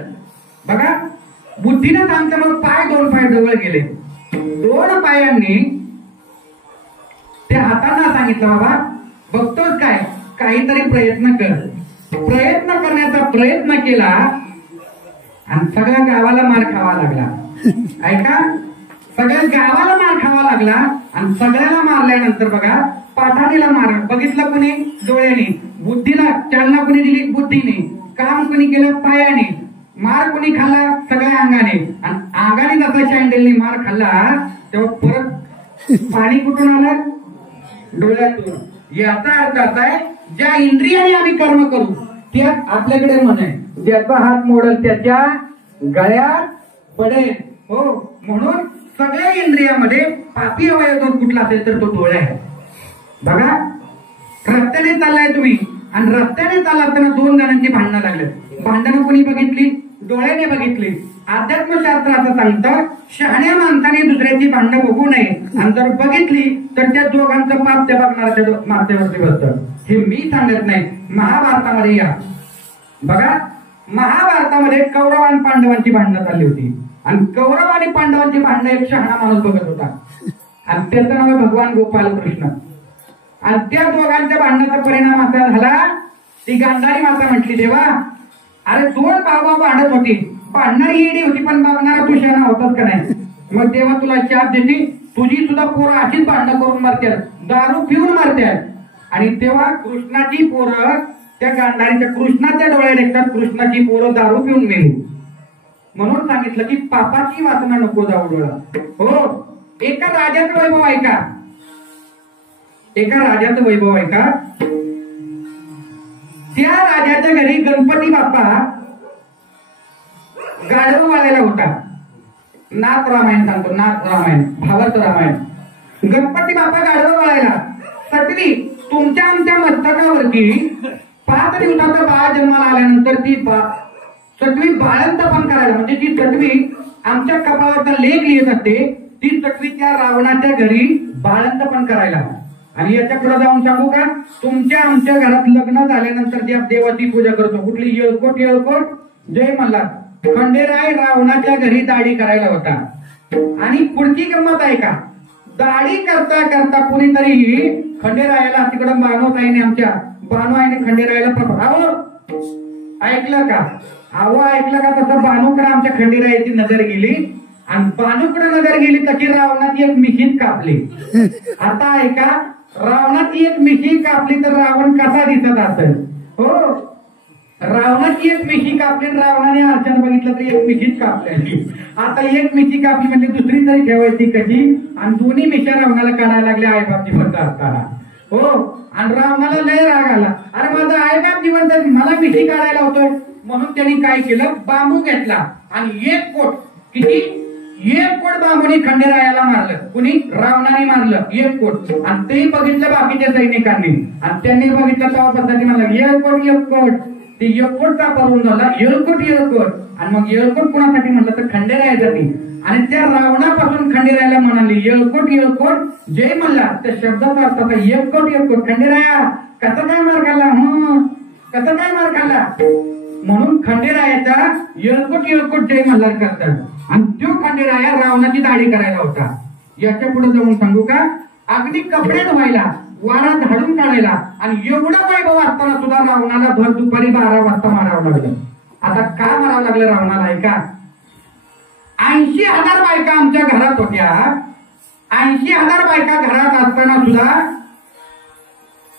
बघा, बुद्धीनं सांगतं, मग पाय 2 पाय जवळ गेले. 2 पायांनी त्या हातांना सांगितलं, बाबा बघतोच काय, काहीतरी प्रयत्न कर. प्रयत्न करण्याचा प्रयत्न केला आणि सगळ्या गावाला मार खावा लागला. ऐका, सगळ्या गावाला मार खावा लागला, आणि सगळ्याला मारल्यानंतर बघा पाठाणीला मार बघितलं कुणी? डोळ्याने. बुद्धीला चालना कुणी दिली? बुद्धीने. काम कुणी केलं? पायाने. मार कुणी खाल्ला? सगळ्या अंगाने. आणि अंगाने जसा शँडलने मार खाल्ला तेव्हा परत पाणी कुठून आलं? डोळ्यातून. याचा अर्थ असा आहे, ज्या इंद्रियाने आम्ही कर्म करू त्या आपल्याकडे मन आहे, ज्याचा हात मोडल त्याच्या गळ्यात पडेल. हो, म्हणून सगळ्या इंद्रियामध्ये पापी अवयव जर कुठला असेल तर तो डोळा आहे. बघा, रस्त्याने चाललाय तुम्ही, आणि रस्त्याने चालताना 2 जणांची भांडणं लागले. भांडणं कोणी बघितली? डोळ्याने बघितली. अध्यात्मशास्त्र असं सांगतं, शहाण्या माणसाने दुसऱ्याची भांडणं बघू नये, आणि जर बघितली तर त्या दोघांचं पाप त्या बघणाऱ्याच्या माथ्यावरती बसतं. हे मी सांगत नाही, महाभारतामध्ये या. बघा, महाभारतामध्ये कौरव आणि पांडवांची भांडणं चालली होती, आणि कौरव आणि पांडवांची भांडणं एक शहाणा माणूस बघत होता, आणि त्याचं नाव आहे भगवान गोपाल कृष्ण. आणि त्या दोघांच्या भांडणाचा परिणाम असा झाला, ती गांधारी माता म्हटली, देवा अरे 2 भाऊ भांडत होती, भांडणारी येडी होती, पण बघणारा तू शहाणा होताच का नाही? मग देवा तुला शाप देते, तुझी सुद्धा पोरं अशीच भांडणं करून मारतात, दारू पिऊन मारतात. आणि तेव्हा कृष्णाची पोरं त्या गांधारीच्या, कृष्णाच्या डोळ्यात देखतात, कृष्णाची पोरं दारू पिऊन मेली. म्हणून सांगितलं की पापाची वासना नको जाऊ डोळा. हो, एका राजाचं वैभव ऐका, एका राजाचं वैभव ऐका. त्या राजाच्या घरी गणपती बाप्पा गाढव वाळायला होता. नाथ रामायण सांगतो, नाथ रामायण, भावार्थ रामायण. गणपती बाप्पा गाढव वाळायला. सटवी तुमच्या आमच्या मस्तकावरती 5 दिवसाचा बाळ जन्माला आल्यानंतर ती सटवी बाळंतपण करायला, म्हणजे ती सटवी आमच्या कपाळावरचा लेख लिहित असते, ती सटवी त्या रावणाच्या घरी बाळंतपण करायला. आणि याच्या पुढे जाऊन सांगू का, तुमच्या आमच्या घरात लग्न झाल्यानंतर ज्या देवाची पूजा करतो, कुठली येळकोट, येळकोट जय मल्हार, खंडेराय रावणाच्या घरी दाढी करायला होता. आणि पुढची गंमत आहे का, दाढी करता करता कुणीतरी खंडेरायाला तिकडं बानोताईने आमच्या बानोआईने खंडेरायाला ऐकलं का, ऐकलं का, तसं बानूकडे आमच्या खंडेरायाची नजर गेली आणि बानूकडे नजर गेली तशी रावणाची एक मिशीत कापली. आता ऐका, रावणाची एक मिशी कापली तर रावण कसा दिसत असेल. हो, रावणाची एक मिशी कापली, रावणाने आरशात बघितलं तर एक मिशीच कापली. आता एक मिशी कापली म्हणजे दुसरी तरी ठेवायची कशी, आणि दोन्ही मिशा रावणाला काढायला लागल्या आईबाप जिवंत असताना. हो, आणि रावणाला लय राग आला, अरे माझा आईबाप जिवंत मला मिशी काढायला होतोय. म्हणून त्यांनी काय केलं, बांबू घेतला आणि एक कोट, किती, एक कोट बांबूने खंडेरायाला मारलं. कुणी, रावणाने मारलं एक कोट. आणि ते बघितलं बाकीच्या सैनिकांनी, आणि त्यांनी बघितलं तेव्हा पद्धती म्हणलं एक कोट. ते एककोटचा परून झाला येळकोट. आणि मग येळकोट कुणासाठी म्हणलं तर खंडेरायासाठी. आणि त्या रावणापासून खंडेरायाला म्हणाली येळकोट जय म्हणला. त्या शब्दाचा अर्थ होता एककोट. खंडेराया कसं काय मार खाल्ला, कसं काय मार खाल्ला, म्हणून खंडेरायाचा येळकोट जय मल्हार करतात. आणि तो खंडेराया रावणाची दाढी करायला होता. याच्या पुढे जाऊन सांगू का, अगदी कपडे धुवायला, वारा झाडून काढायला, आणि एवढं वैभव असताना सुद्धा रावणाला भर दुपारी 12 वाजता मारावं लागलं. आता का मारावं लागलं रावणाला ऐका, 80,000 बायका आमच्या घरात होत्या. 80,000 बायका घरात असताना सुद्धा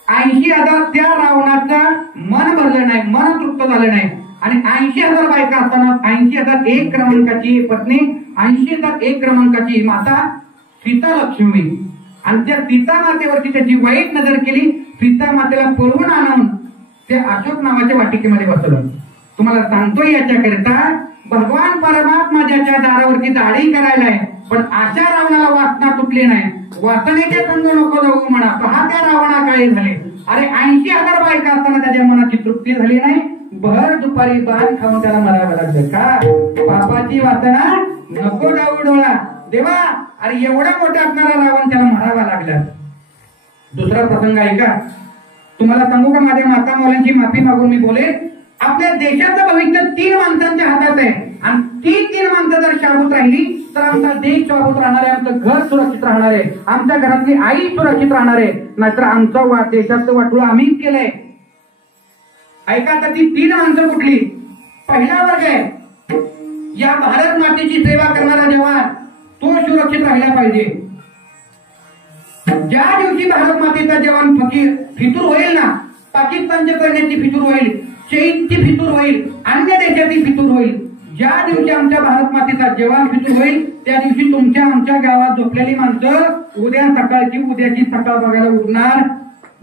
80,000 त्या रावणाचं मन भरलं नाही, मन तृप्त झालं नाही. आणि 80,000 बायका असताना 80,001 क्रमांकाची पत्नी, 80,001 क्रमांकाची माता सीता लक्ष्मी. आणि त्या सीता मातेवरती त्याची वाईट नजर केली. सीता मातेला पळवून आणून ते अशोक नावाच्या वाटिकेमध्ये बसवलं. तुम्हाला सांगतोय याच्याकरिता, भगवान परमात्मा ज्याच्या दारावरती दाढी करायला आहे, पण अशा रावणाला वासना तुटली नाही. वासनेच्या संग नको जाऊ म्हणा, पहा त्या रावणा काय झाले. अरे 80,000 बायका असताना त्याच्या मनाची तृप्ती झाली नाही. भर दुपारी बाण खाऊन त्याला मरावं लागलं. का, पापाची वासना नको जाऊ डोळा देवा. अरे एवढा मोठा असणारा रावण त्याला मारावा लागला. दुसरा प्रसंग आहे का, तुम्हाला सांगू का, माझ्या माता मौलांची माफी मागून मी बोले, आपल्या देशाचं भविष्य 3 माणसांच्या हातात आहे. आणि ती 3 माणसं जर शाबूत राहिली तर आमचा देश शाबूत राहणार आहे, आमचं घर सुरक्षित राहणार आहे, आमच्या घरातली आई सुरक्षित राहणार आहे. नाहीतर आमचं देशाचं वाटोळं आम्हीच केलंय. ऐका, आता ती 3 माणसं कुठली, पहिला वर्ग आहे, या भारत मातेची सेवा करणारा जवान, तो सुरक्षित राहिला पाहिजे. ज्या दिवशी भारत मातेचा जवान फितूर होईल ना, पाकिस्तानच्या सैन्याची फितूर होईल, चीनची फितूर होईल, अन्य देशाची फितूर होईल, ज्या दिवशी आमच्या भारत मातेचा जवान फितूर होईल, त्या दिवशी तुमच्या आमच्या गावात झोपलेली माणसं उद्याची सकाळ बघायला उठणार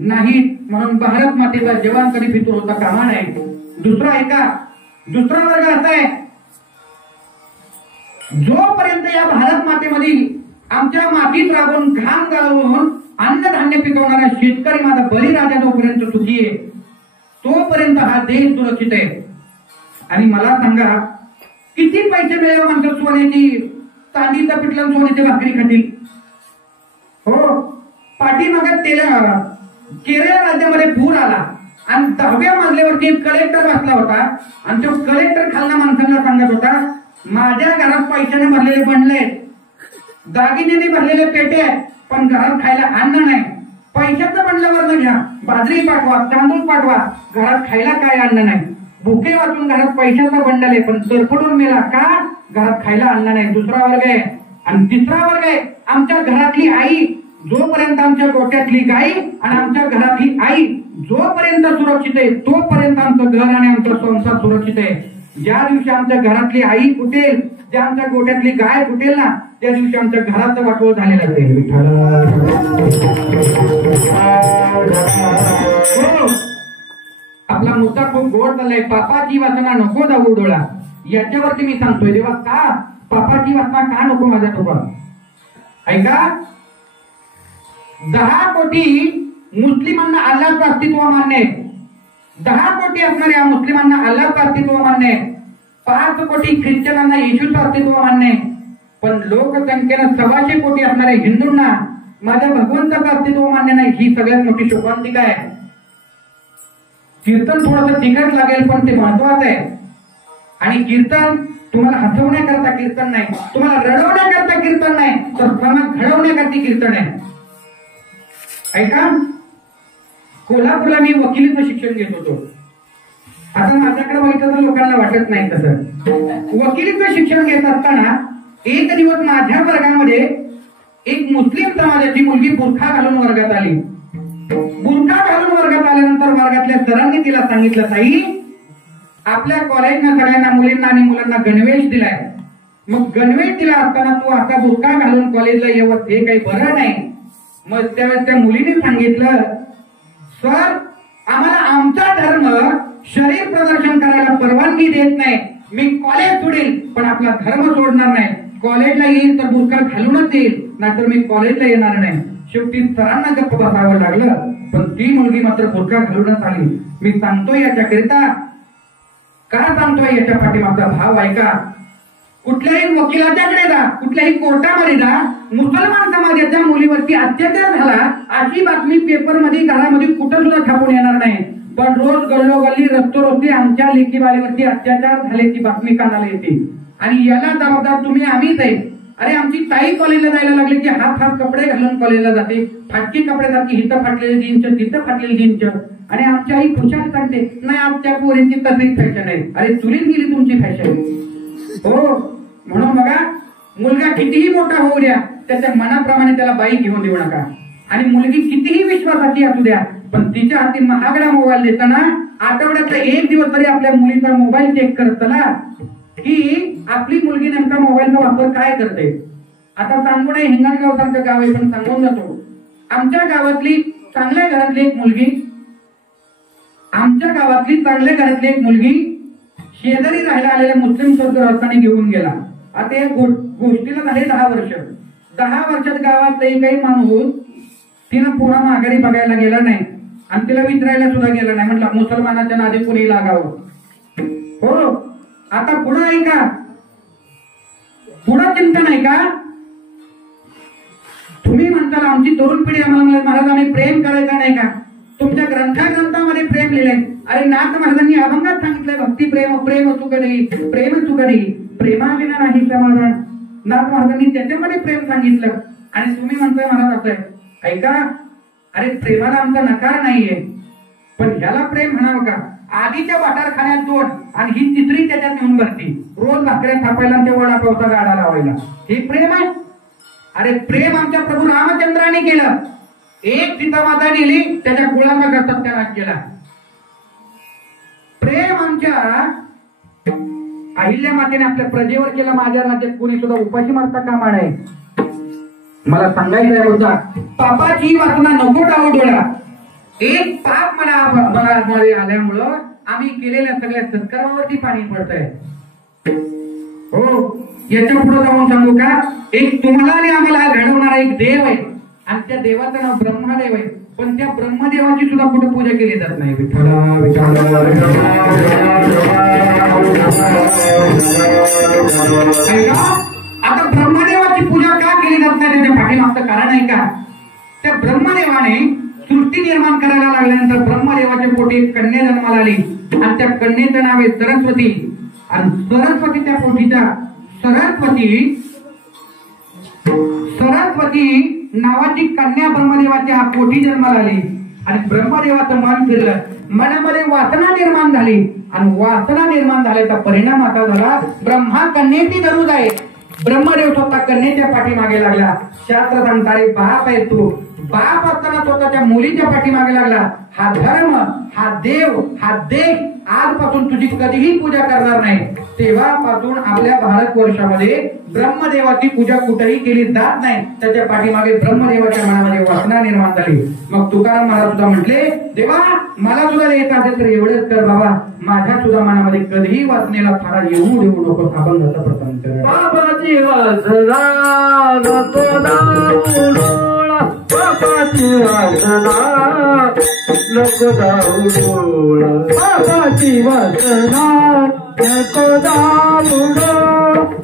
नाहीत. म्हणून भारत मातेचा जवान कधी फितूर होता कामा नाही. दुसरा आहे का, दुसरा वर्ग असा आहे, जोपर्यंत या भारत मातेमध्ये आमच्या मातीत राबून घाम गाळून अन्नधान्य पिकवणारा शेतकरी माझा बळीराजा जोपर्यंत सुखी आहे, तोपर्यंत हा देश सुरक्षित आहे. आणि मला सांगा, किती पैसे मिळेल माणसं सोन्याची, चांदीचं पिठलं सोन्याची भाकरी खातील. हो, पाठीमागे केरळ राज्यामध्ये पूर आला आणि 10व्या मजल्यावरती कलेक्टर बसला होता. आणि तो कलेक्टर खालना माणसांना सांगत होता, माझ्या घरात पैशाने भरलेले बंडले आहेत, दागिन्याने भरलेले पेटे आहेत, पण घरात खायला अन्न नाही. पैशाचं बंडल्यावर घ्या, बाजरी पाठवा, तांदूळ पाठवा, घरात खायला काय अन्न नाही. भुके वाचून घरात पैशाचा बंडल आहे, पण तरफडून मेला का, घरात खायला अन्न नाही. दुसरा वर्ग आहे. आणि तिसरा वर्ग आहे, आमच्या घरातली आई, जोपर्यंत आमच्या गोट्यातली गाई आणि आमच्या घरातली आई जोपर्यंत सुरक्षित आहे, तोपर्यंत आमचं घर आणि आमचा संसार सुरक्षित आहे. ज्या दिवशी आमच्या घरातली आई फुटेल, ज्या आमच्या गोट्यातली गाय फुटेल ना, त्या दिवशी आमच्या घराचं वाटोळ झालेलं आहे. आपला मुद्दा खूप गोड चाललाय, पापाची वासना नको जाऊ डोळा. याच्यावरती मी सांगतोय, देवा का पापाची वासना का नको माझ्या डोळा. ऐका, 10 कोटी मुस्लिमांना अल्लाहचं अस्तित्व मान्य आहे. 10 कोटी असणाऱ्या मुस्लिमांना अल्लाहचं अस्तित्व मान्य आहे. 5 कोटी ख्रिश्चनांना येशूचं अस्तित्व मान्य आहे. पण लोकसंख्येनं 125 कोटी असणाऱ्या हिंदूंना माझ्या भगवंताचं अस्तित्व मान्य नाही. ही सगळ्यात मोठी शोकांतिका आहे. कीर्तन थोडंसं तिखट लागेल, पण ते महत्वाचं आहे. आणि कीर्तन तुम्हाला हसवण्याकरता कीर्तन नाही, तुम्हाला रडवण्याकरता कीर्तन नाही, तर समाज घडवण्याकरता कीर्तन आहे. ऐका, कोल्हापूरला मी वकिलीचं शिक्षण घेत होतो. आता माझ्याकडे बघितलं तर लोकांना वाटत नाही तसं. वकिलीचं शिक्षण घेत असताना एक दिवस माझ्या वर्गामध्ये एक मुस्लिम समाजाची मुलगी बुरखा घालून वर्गात आली. बुरखा घालून वर्गात आल्यानंतर वर्गातल्या सरांनी तिला सांगितलं, ताई आपल्या कॉलेजनं सगळ्यांना मुलींना आणि मुलांना गणवेश दिलाय, मग गणवेश दिला असताना तू आता बुरखा घालून कॉलेजला येवत हे काही बरं नाही. मग त्यावेळेस त्या मुलीने सांगितलं, सर आम्हाला आमचा धर्म शरीर प्रदर्शन करायला परवानगी देत नाही, मी कॉलेज सोडेल पण आपला धर्म सोडणार नाही. कॉलेजला येईल तर बुरखा घालूनच येईल, नाहीतर मी कॉलेजला येणार नाही. शेवटी सरांना गप्प बसावं लागलं, पण ती मुलगी मात्र बुरखा घालूनच आली. मी सांगतोय याच्याकरिता, का सांगतोय याच्या पाठीमागचा भाव ऐका. कुठल्याही वकिलाच्याकडे जा, कुठल्याही कोर्टामध्ये जा, मुसलमान समाजाच्या मुलीवरती अत्याचार झाला अशी बातमी पेपरमध्ये घरामध्ये कुठं सुद्धा छापून येणार नाही. पण रोज गल्लोगल्ली रस्ते आमच्या लेकी बाळीवरती अत्याचार झाल्याची बातमी कानाला येते. आणि याला जबाबदार तुम्ही आम्हीच आहे. अरे आमची ताई कॉलेजला जायला लागली की हात कपडे घालून कॉलेजला जाते, फाटकी कपडे जाते, हिथं फाटलेले जीन्स तिथं फाटलेली जीन्स. आणि आमची आई खुशाल सांगते, नाही आमच्या पोरींची तशीच फॅशन आहे. अरे चुलीत गेली तुमची फॅशन. हो, म्हणून बघा, मुलगा कितीही मोठा होऊ द्या, त्याच्या मनाप्रमाणे त्याला बाई घेऊन देऊ नका. आणि मुलगी कितीही विश्वासाची असू द्या, पण तिच्या हाती महागडा मोबाईल देताना आठवड्यातला एक दिवस तरी आपल्या मुलीचा मोबाईल चेक करत चला की आपली मुलगी नेमका मोबाईलचा वापर काय करते. आता सांगू नये, हिंगणगाव सारखं गाव आहे पण सांगून जातो. आमच्या गावातली चांगल्या घरातली एक मुलगी शेजारी राहायला आलेल्या मुस्लिम सरदारांनी घेऊन गेला. आता या गोष्टीला झाले 10 वर्ष. 10 वर्षात गावातही काही माणूस तिनं पुन्हा माघारी बघायला गेला नाही आणि तिला विचारायला सुद्धा गेला नाही. म्हटलं मुसलमानाच्या नादी कुणी लागावं. हो, आता पुढं आहे का, पुढं चिंतन आहे का. तुम्ही म्हणताल आमची तरुण पिढी आम्हाला महाराज आम्ही प्रेम करायचा नाही का. तुमच्या ग्रंथामध्ये प्रेम लिहिलंय. अरे नाथ महाराजांनी अभंगात सांगितलंय, भक्ती प्रेम प्रेम सुख नाही, प्रेम सुख नाही, प्रेमाविना नाही समाधान. नाथ महाराजांनी त्याच्यामध्ये प्रेम सांगितलं आणि तुम्ही म्हणताय महाराज असं आहे. ऐका, अरे प्रेमाला आमचा नकार नाहीये, पण ह्याला प्रेम म्हणावं का. आधीच्या वाटारखान्यात 2 आणि ही तिसरी त्याच्यात नेऊन भरती, रोज भाकऱ्या थापायला ते वडापावचा गाडा लावायला, हे प्रेम आहे. अरे प्रेम आमच्या प्रभू रामचंद्राने केलं. एक सीतामाता नेली, त्याच्या कुळाचा सत्यानाश केला. प्रेम आमच्या अहिल्या मातेने आपल्या प्रजेवर केलं. माझ्या राज्यात कोणी सुद्धा उपाशी मारता कामा नये. मला सांगायचं होता, पापाची वासना नको टाळू डोळा. एक पाप मला आल्यामुळं आम्ही केलेल्या सगळ्या सत्कर्मावरती पाणी पडतंय. हो, याच्या पुढे जाऊन सांगू का, एक तुम्हाला आणि आम्हाला घडवणारा एक देव आहे आणि त्या देवाचं नाव ब्रह्मदेव आहे. पण त्या ब्रह्मदेवाची सुद्धा कुठे पूजा केली जात नाही. आता ब्रह्मदेवाची पूजा का केली जात नाही त्याच्या पाठीमागचं कारण आहे का. त्या ब्रह्मदेवाने सृष्टी निर्माण करायला लागल्यानंतर ब्रह्मदेवाच्या पोटी एक कन्या जन्माला आली आणि त्या कन्येचं नाव आहे सरस्वती. आणि सरस्वती त्या पोटीच्या सरस्वती नावाची कन्या ब्रह्मदेवाच्या पोटी जन्माला आली आणि ब्रह्मदेवाचं मन फिरलं. मनामध्ये वासना निर्माण झाली आणि वासना निर्माण झाल्याचा परिणाम असा झाला, ब्रह्मा कन्येची गरज आहे. ब्रह्मदेव स्वतः कन्येच्या पाठीमागे लागला. शास्त्र सांगतारे बाप आहे तू. बाप असताना स्वतःच्या मुलीच्या पाठीमागे लागला. हा धर्म, हा देव, हा देश आजपासून तुझी कधीही पूजा करणार नाही. तेव्हापासून आपल्या भारतवर्षामध्ये ब्रह्मदेवाची पूजा कुठेही केली जात नाही. त्याच्या पाठीमागे ब्रह्मदेवाच्या मनामध्ये वासना निर्माण झाली. मग तुकाराम महाराज सुद्धा म्हटले, देवा मला सुद्धा येत असेल तर एवढंच कर बाबा, माझ्या सुद्धा मनामध्ये कधीही वासनेला फारा येऊ देऊ नको. अभंगाचा प्रसंग कर. बाबाची वासना नको दाऊडोळा, बाबाची वासना नको दाऊडोळा, बाबाची वासना नको दाऊडोळा,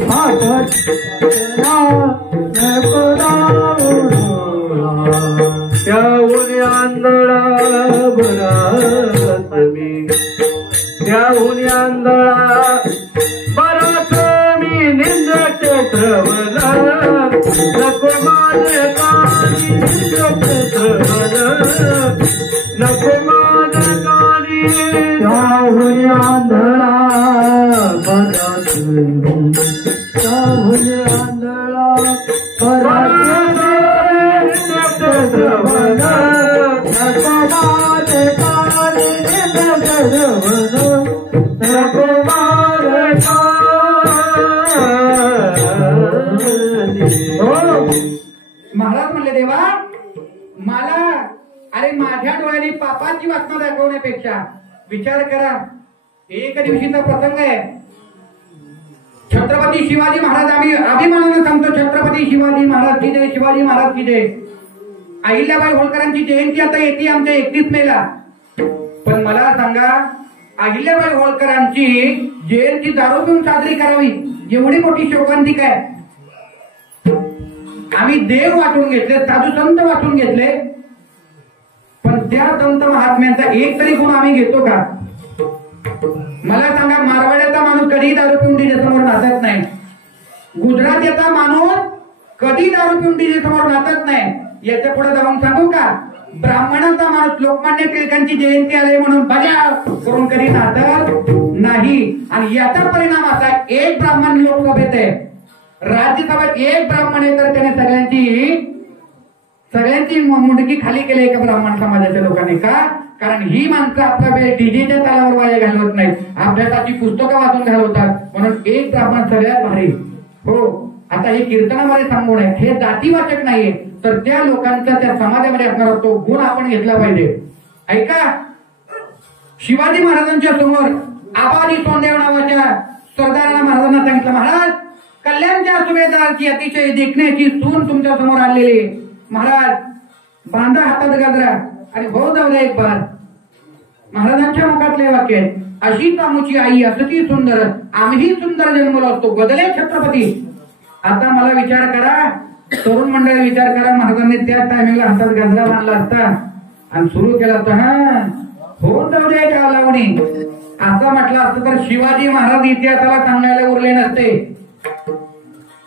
बाबाची वासना नको दाऊडोळा. त्याहून आंधळा बराच मी, त्याहून आंधळा बराच श्रवण नको माझे कानी नित्य श्रवण नको माझे कानी साहुनी आंधळा मराठी साहुनी आंधळा मराठी श्रवण नको माझे कानी नित्य श्रवण नको माझे महाराज म्हणले देवा मला अरे माझ्या डोळ्याने पापाची वासना दाखवण्यापेक्षा विचार करा एक दिवशीचा प्रसंग आहे छत्रपती शिवाजी महाराज आम्ही अभिमानाने सांगतो छत्रपती शिवाजी महाराज की जय शिवाजी महाराज की जय अहिल्याबाई होळकरांची जयंती आता येते आमच्या 31 मेला पण मला सांगा अहिल्याबाई होळकरांची जयंती दारू पिऊन साजरी करावी एवढी मोठी शोकांतिका आहे आम्ही देव वाटून घेतले साधू संत वाटून घेतले पण त्या संत महात्म्यांचा एक तरी गुण आम्ही घेतो का मला सांगा मारवाड्याचा माणूस कधी दारू पिऊन डीजे समोर नाचत नाही गुजरातचा माणूस कधी दारू पिऊन डीजे समोर नाचत नाही याच्या पुढे जाऊन सांगू का ब्राह्मणाचा माणूस लोकमान्य टिळकांची जयंती आली म्हणून बजाव करून कधी नाचत नाही आणि याचा परिणाम असा एक ब्राह्मण लोकसभेत आहे राज्यसभेत एक ब्राह्मण आहे तर त्याने सगळ्यांची मुंडकी खाली केली एका ब्राह्मण समाजाच्या लोकांनी का कारण ही माणसं आपला वेळ डीजेच्या तालावर वाया घालवत नाही अभ्यासाची पुस्तकं वाचून घालवतात म्हणून एक ब्राह्मण सगळ्यात भारी हो आता हे कीर्तनामध्ये सांगून आहे हे जातीवाचक नाहीये तर त्या लोकांचा त्या समाजामध्ये असणारा तो गुण आपण घेतला पाहिजे ऐका शिवाजी महाराजांच्या समोर आबाजी सोंदेव नावाच्या सरदारांना महाराजांना सांगितलं महाराज कल्याणच्या सुभेदारची अतिशय देखण्याची सून तुमच्या समोर आलेली महाराज बांधा हातात गाजरा आणि भाऊ जावला एक बार महाराजांच्या मुखातले वाक्य आहेत अशी तामुची आई असती सुंदर आम्ही सुंदर जन्मलो असतो बदले छत्रपती आता मला विचार करा तरुण मंडळी विचार करा महाराजांनी त्या टायमिंगला हातात गाजरा बांधला असता आणि सुरू केला असता हा हो जाऊ दे का लावणी असं म्हटलं असतं तर शिवाजी महाराज इतिहासाला सांगायला उरले नसते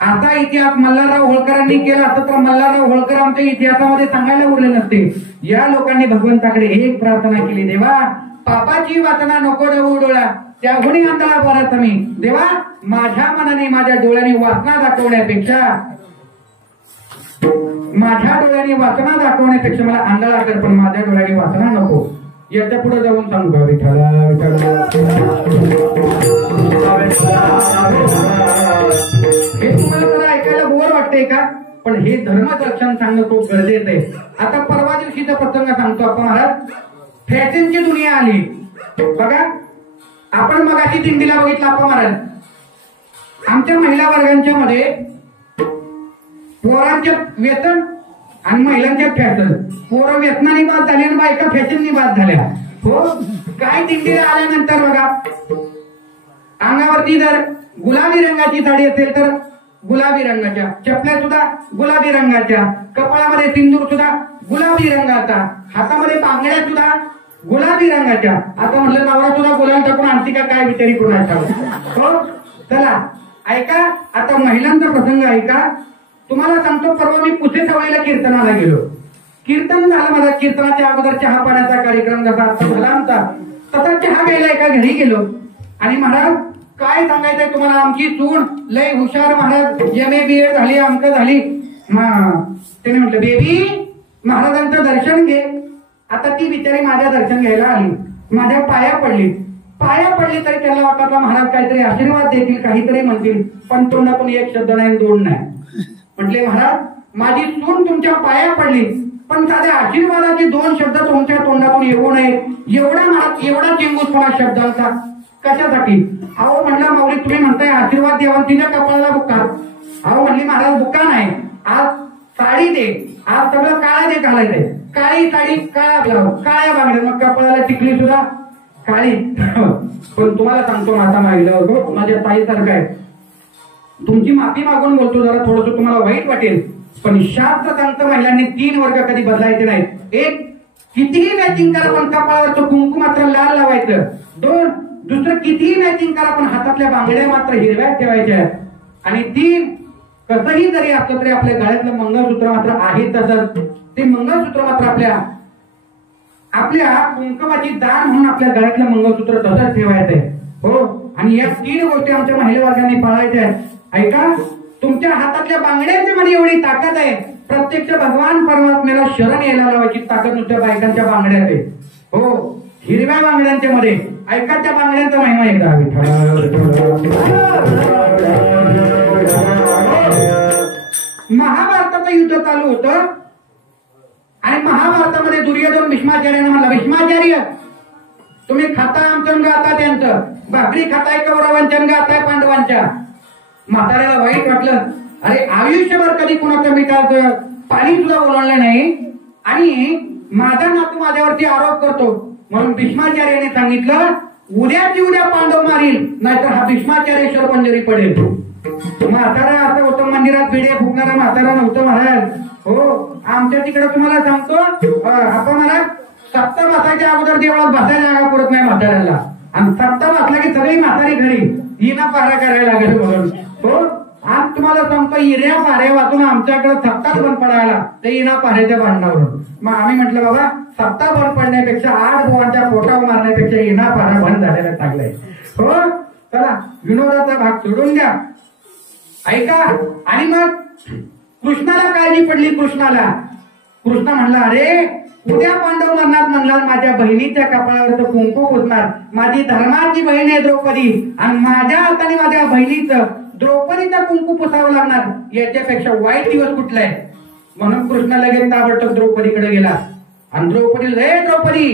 आता इतिहास मल्हारराव होळकरांनी केला असतं तर मल्हारराव होळकर आमच्या इतिहासामध्ये सांगायला उरले नसते या लोकांनी भगवंताकडे एक प्रार्थना केली देवा पापाची वासना नको डवू डोळा त्याहूनही आंधळा बरा तुम्ही देवा माझ्या मनाने माझ्या डोळ्याने वासना दाखवण्यापेक्षा मला आंधळा कर पण माझ्या डोळ्याने वासना नको याच्या पुढे जाऊन सांगू का विठ्ठला हे तुम्हाला जरा ऐकायला बोर वाटतंय का पण हे धर्मदर्शन सांगणं खूप गरजेचं आहे आता परवा दिवशीचा प्रसंग सांगतो आपण महाराज फॅशनची दुनिया आली बघा आपण मगाशी दिंडीला बघितलं आपण महाराज आमच्या महिला वर्गांच्या मध्ये पोरांच्या व्यसन आणि महिलांच्या फॅशन पोरं व्यसनाने बाद झाले आणि बायका फॅशननी बाद झाल्या हो काय दिंडीला आल्यानंतर बघा अंगावरती जर गुलाबी रंगाची साडी असेल तर गुलाबी रंगाच्या चपल्या सुद्धा गुलाबी रंगाच्या कपाळामध्ये सिंदूर सुद्धा गुलाबी रंगाचा हातामध्ये बांगड्या सुद्धा गुलाबी रंगाच्या आता म्हटलं नवरा सुद्धा गुलाल टाकून आणती का काय विचारी कोणाचा हो चला ऐका आता महिलांचा प्रसंग ऐका तुम्हाला सांगतो परवा मी पुसे सवळीला कीर्तनाला गेलो कीर्तन झालं माझा कीर्तनाच्या अगोदर चहा पाण्याचा कार्यक्रम जसा आता झाला आमचा तसा चहा घ्यायला एका घरी गेलो आणि महाराज काय सांगायचंय तुम्हाला आमची सून लय हुशार महाराज MA BA झाली अंक झाली त्याने म्हटलं बेबी महाराजांचं दर्शन घे आता ती बिचारी माझ्या दर्शन घ्यायला आली माझ्या पाया पडली तरी त्याला वाटलं महाराज काहीतरी आशीर्वाद देतील काहीतरी म्हणतील पण तोंडातून एक शब्द नाही दोन नाही म्हटले महाराज माझी सून तुमच्या पाया पडली पण साध्या आशीर्वादाचे 2 शब्द तुमच्या तोंडातून येऊ नये एवढा चेंगूसपणा शब्दांचा कशासाठी अहो म्हणला माऊली तुम्ही म्हणताय आशीर्वाद द्यावा तिच्या कपाळाला बुक्का अहो म्हणली महाराज बुक्का नाही आज साडी दे आज सगळं काळा दे घालायचंय काळी साडी काळा ब्लाऊज काळ्या बांगड्या मग कपाळाला टिकली सुद्धा काळी पण तुम्हाला सांगतो माता मागितल्यावर माझ्या ताईसारखं आहे तुमची माफी मागून बोलतो जरा थोडस तुम्हाला वाईट वाटेल पण शास्त्र सांगतं महिलांनी 3 वर्ग कधी बदलायचे नाहीत एक कितीही मॅचिंग करा पण कपाळावरचं कुंकू मात्र लाल लावायचं 2 दुसरं कितीही मॅचिंग करा पण हातातल्या बांगड्या मात्र हिरव्या ठेवायच्या आणि 3 कसंही जरी असलं तरी आपल्या गळ्यातलं मंगळसूत्र मात्र आहे तसंच ते मंगळसूत्र मात्र आपल्या कुंकवाची दान म्हणून आपल्या गळ्यातलं मंगळसूत्र तसंच ठेवायचंय. हो, आणि या 3 गोष्टी आमच्या महिला वर्गाने पाळायच्या आहेत. ऐका, तुमच्या हातातल्या बांगड्यांच्या मध्ये एवढी ताकद आहे, प्रत्यक्ष भगवान परमात्म्याला शरण यायला लावायची ताकद नुसत्या बायकांच्या बांगड्यात आहे. हो, हिरव्या बांगड्यांच्या मध्ये. ऐका त्या बांगड्यांचा महिमा एकदा. महाभारताचं युद्ध चालू होतं आणि महाभारतामध्ये दुर्योधन भीष्माचार्याने म्हणला, भीष्माचार्य तुम्ही खाता आमच्या आता त्यांचं भाकरी खाताय कौरवांच्या गाताय पांडवांच्या. म्हाताऱ्याला वाईट वाटलं, अरे आयुष्यभर कधी कुणाचं मिठाचं पाणी सुद्धा ओलांडलं नाही आणि माझा नातू माझ्यावरती आरोप करतो. म्हणून भीष्माचार्याने सांगितलं, उद्याची उद्या पांडव मारील, नाहीतर हा भीष्माचार्य शरपंजरी पडेल. म्हातारा असं होतं, मंदिरात भिडे फुकणारा म्हातारा नव्हतं महाराज. हो, आमच्या तिकडे तुम्हाला सांगतो, आपण मला सप्ता बसायच्या अगोदर देवळात बसायला जागा पुरत नाही म्हाताऱ्याला, आणि सप्ता बसला की सगळी म्हातारी घरी हिना पारा करायला लागेल म्हणून. हो, आज तुम्हाला सांगतो, हिऱ्या पाऱ्या वाचून आमच्याकडे सप्ताह बंद पडायला ते हिना पाऱ्याच्या भांडणावरून. मग आम्ही म्हटलं, बाबा सप्ताह बंद पडण्यापेक्षा 8 बोवांच्या पोटावर मारण्यापेक्षा हिना पारा बंद झालेला चांगलाय. हो, चला विनोदाचा भाग सोडून द्या. ऐका, आणि मग कृष्णाला काळजी पडली. कृष्ण म्हणला, अरे उद्या पांडव मरणार म्हणला, माझ्या बहिणीच्या कपाळावरचं कुंकू पुसणार. माझी धर्माची बहीण आहे द्रौपदी, आणि माझ्या हाताने माझ्या बहिणीचं द्रौपदीचं कुंकू पुसावं लागणार, याच्यापेक्षा वाईट दिवस कुठला आहे. म्हणून कृष्ण लगेच ताबडतोब द्रौपदीकडे गेला आणि द्रौपदीला, हे द्रौपदी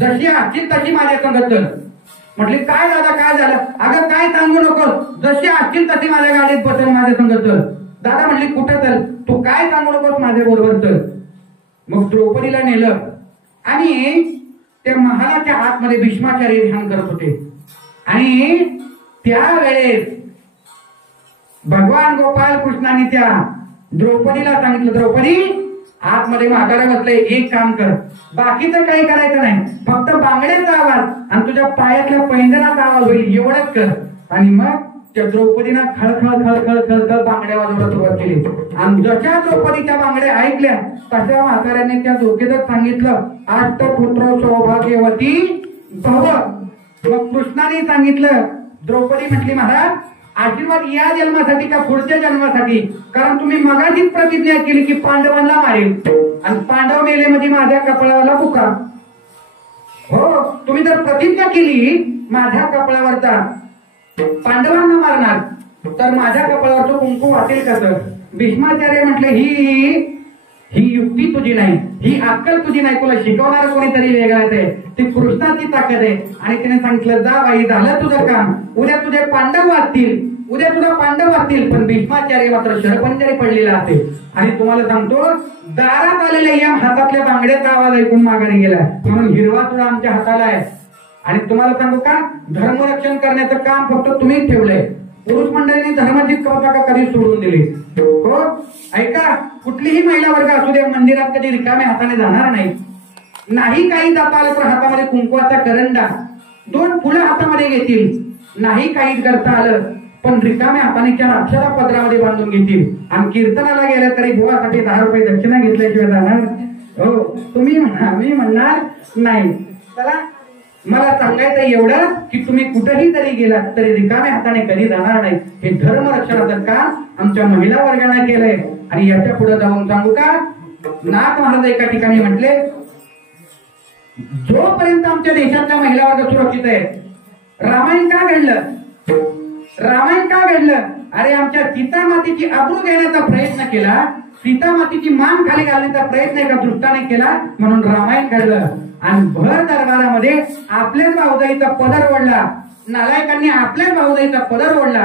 जशी असतील तशी माझ्या संगत चल. म्हटली, काय दादा काय झालं. अगं काय सांगू नकोस, जशी असतील तशी माझ्या गाडीत बसेल, माझ्या संगत चल. दादा म्हटली, कुठं चल, तू काय सांगू नकोस, माझ्या बरोबर चल. मग द्रौपदीला नेलं आणि त्या महालाच्या आतमध्ये भीष्माचार्य ध्यान करत होते. आणि त्यावेळेस भगवान गोपाल कृष्णाने त्या द्रौपदीला सांगितलं, द्रौपदी आतमध्ये म्हातारा बसले, एक काम कर, बाकीचं काही करायचं नाही, फक्त बांगड्याचा आवाज आणि तुझ्या पायातल्या पैंजणाचा आवाज होईल एवढंच कर. आणि मग त्या द्रौपदीनं खळखळ खळखळ खळखळ बांगड्या वाजवायला सुरुवात केली. आणि जशा द्रौपदीच्या बांगड्या ऐकल्या तशा म्हाताऱ्याने त्या दोघेच सांगितलं, अष्टपुत्र सौभाग्यवती भव. मग कृष्णाने सांगितलं, द्रौपदी म्हटली, महाराज आशीर्वाद या जन्मासाठी का पुढच्या जन्मासाठी, कारण तुम्ही मगाशीच प्रतिज्ञा केली की पांडवांना मारेल, आणि पांडव मेले म्हणजे माझ्या कपाळाला बुका. हो, तुम्ही जर प्रतिज्ञा केली माझ्या कपाळावरचा पांडवांना मारणार, तर माझ्या कपाळावरचं कुंकू वाटेल कसं. भीष्माचार्य म्हटले, ही युक्ती तुझी नाही, ही अक्कल तुझी नाही, तुला शिकवणार कोणीतरी वेगळाच आहे, ती कृष्णाची ताकद आहे. आणि तिने सांगितलं, जा बाई झालं तुझं काम, उद्या तुझे पांडव वाचतील, उद्या तुला पांडव वाचतील. पण भीष्माचार्य मात्र शरपंजरी पडलेला असेल. आणि तुम्हाला सांगतो, दारात आलेल्या या हातातल्या बांगड्याचा आवाज ऐकून माघारी गेला, म्हणून हिरवा तुला आमच्या हाताला आहे. आणि तुम्हाला सांगू का, धर्मरक्षण करण्याचं काम फक्त तुम्हीच ठेवलंय, पुरुष मंडळीने धर्माची पताका कधी सोडून दिली. हो, ऐका, कुठलीही महिला वर्ग असू दे, मंदिरात कधी रिकाम्या हाताने जाणार नाही. काही जाता आलं तर हातामध्ये कुंकवाचा करंडा, 2 फुलं हातामध्ये घेतील. नाही काही करता आलं पण रिकाम्या हाताने त्या अक्षरा पदरामध्ये बांधून घेतील. आणि कीर्तनाला गेलं तरी बुवासाठी 10 रुपये दक्षिणा घेतल्याशिवाय जाणार. हो, तुम्ही म्हणा, मी म्हणणार नाही. चला, मला सांगायचं एवढं की तुम्ही कुठेही जरी गेलात तरी रिकाम्या हाताने कधी जाणार नाही. हे धर्मरक्षणाचं काम आमच्या महिला वर्गाने केलंय. आणि याच्या पुढे जाऊन सांगू का, नाथ महाराज एका ठिकाणी म्हटले, जोपर्यंत आमच्या देशातल्या महिला वर्ग सुरक्षित आहे. रामायण का घडलं, रामायण का घडलं, अरे आमच्या सीता मातेची आबरू घेण्याचा प्रयत्न केला, सीता मातेची मान खाली घालण्याचा प्रयत्न एका दृष्टाने केला, म्हणून रामायण घडलं. आणि भर दरबारामध्ये आपल्याच भाऊजाईचा पदर ओढला, नालायकांनी आपल्याच भाऊजाईचा पदर ओढला.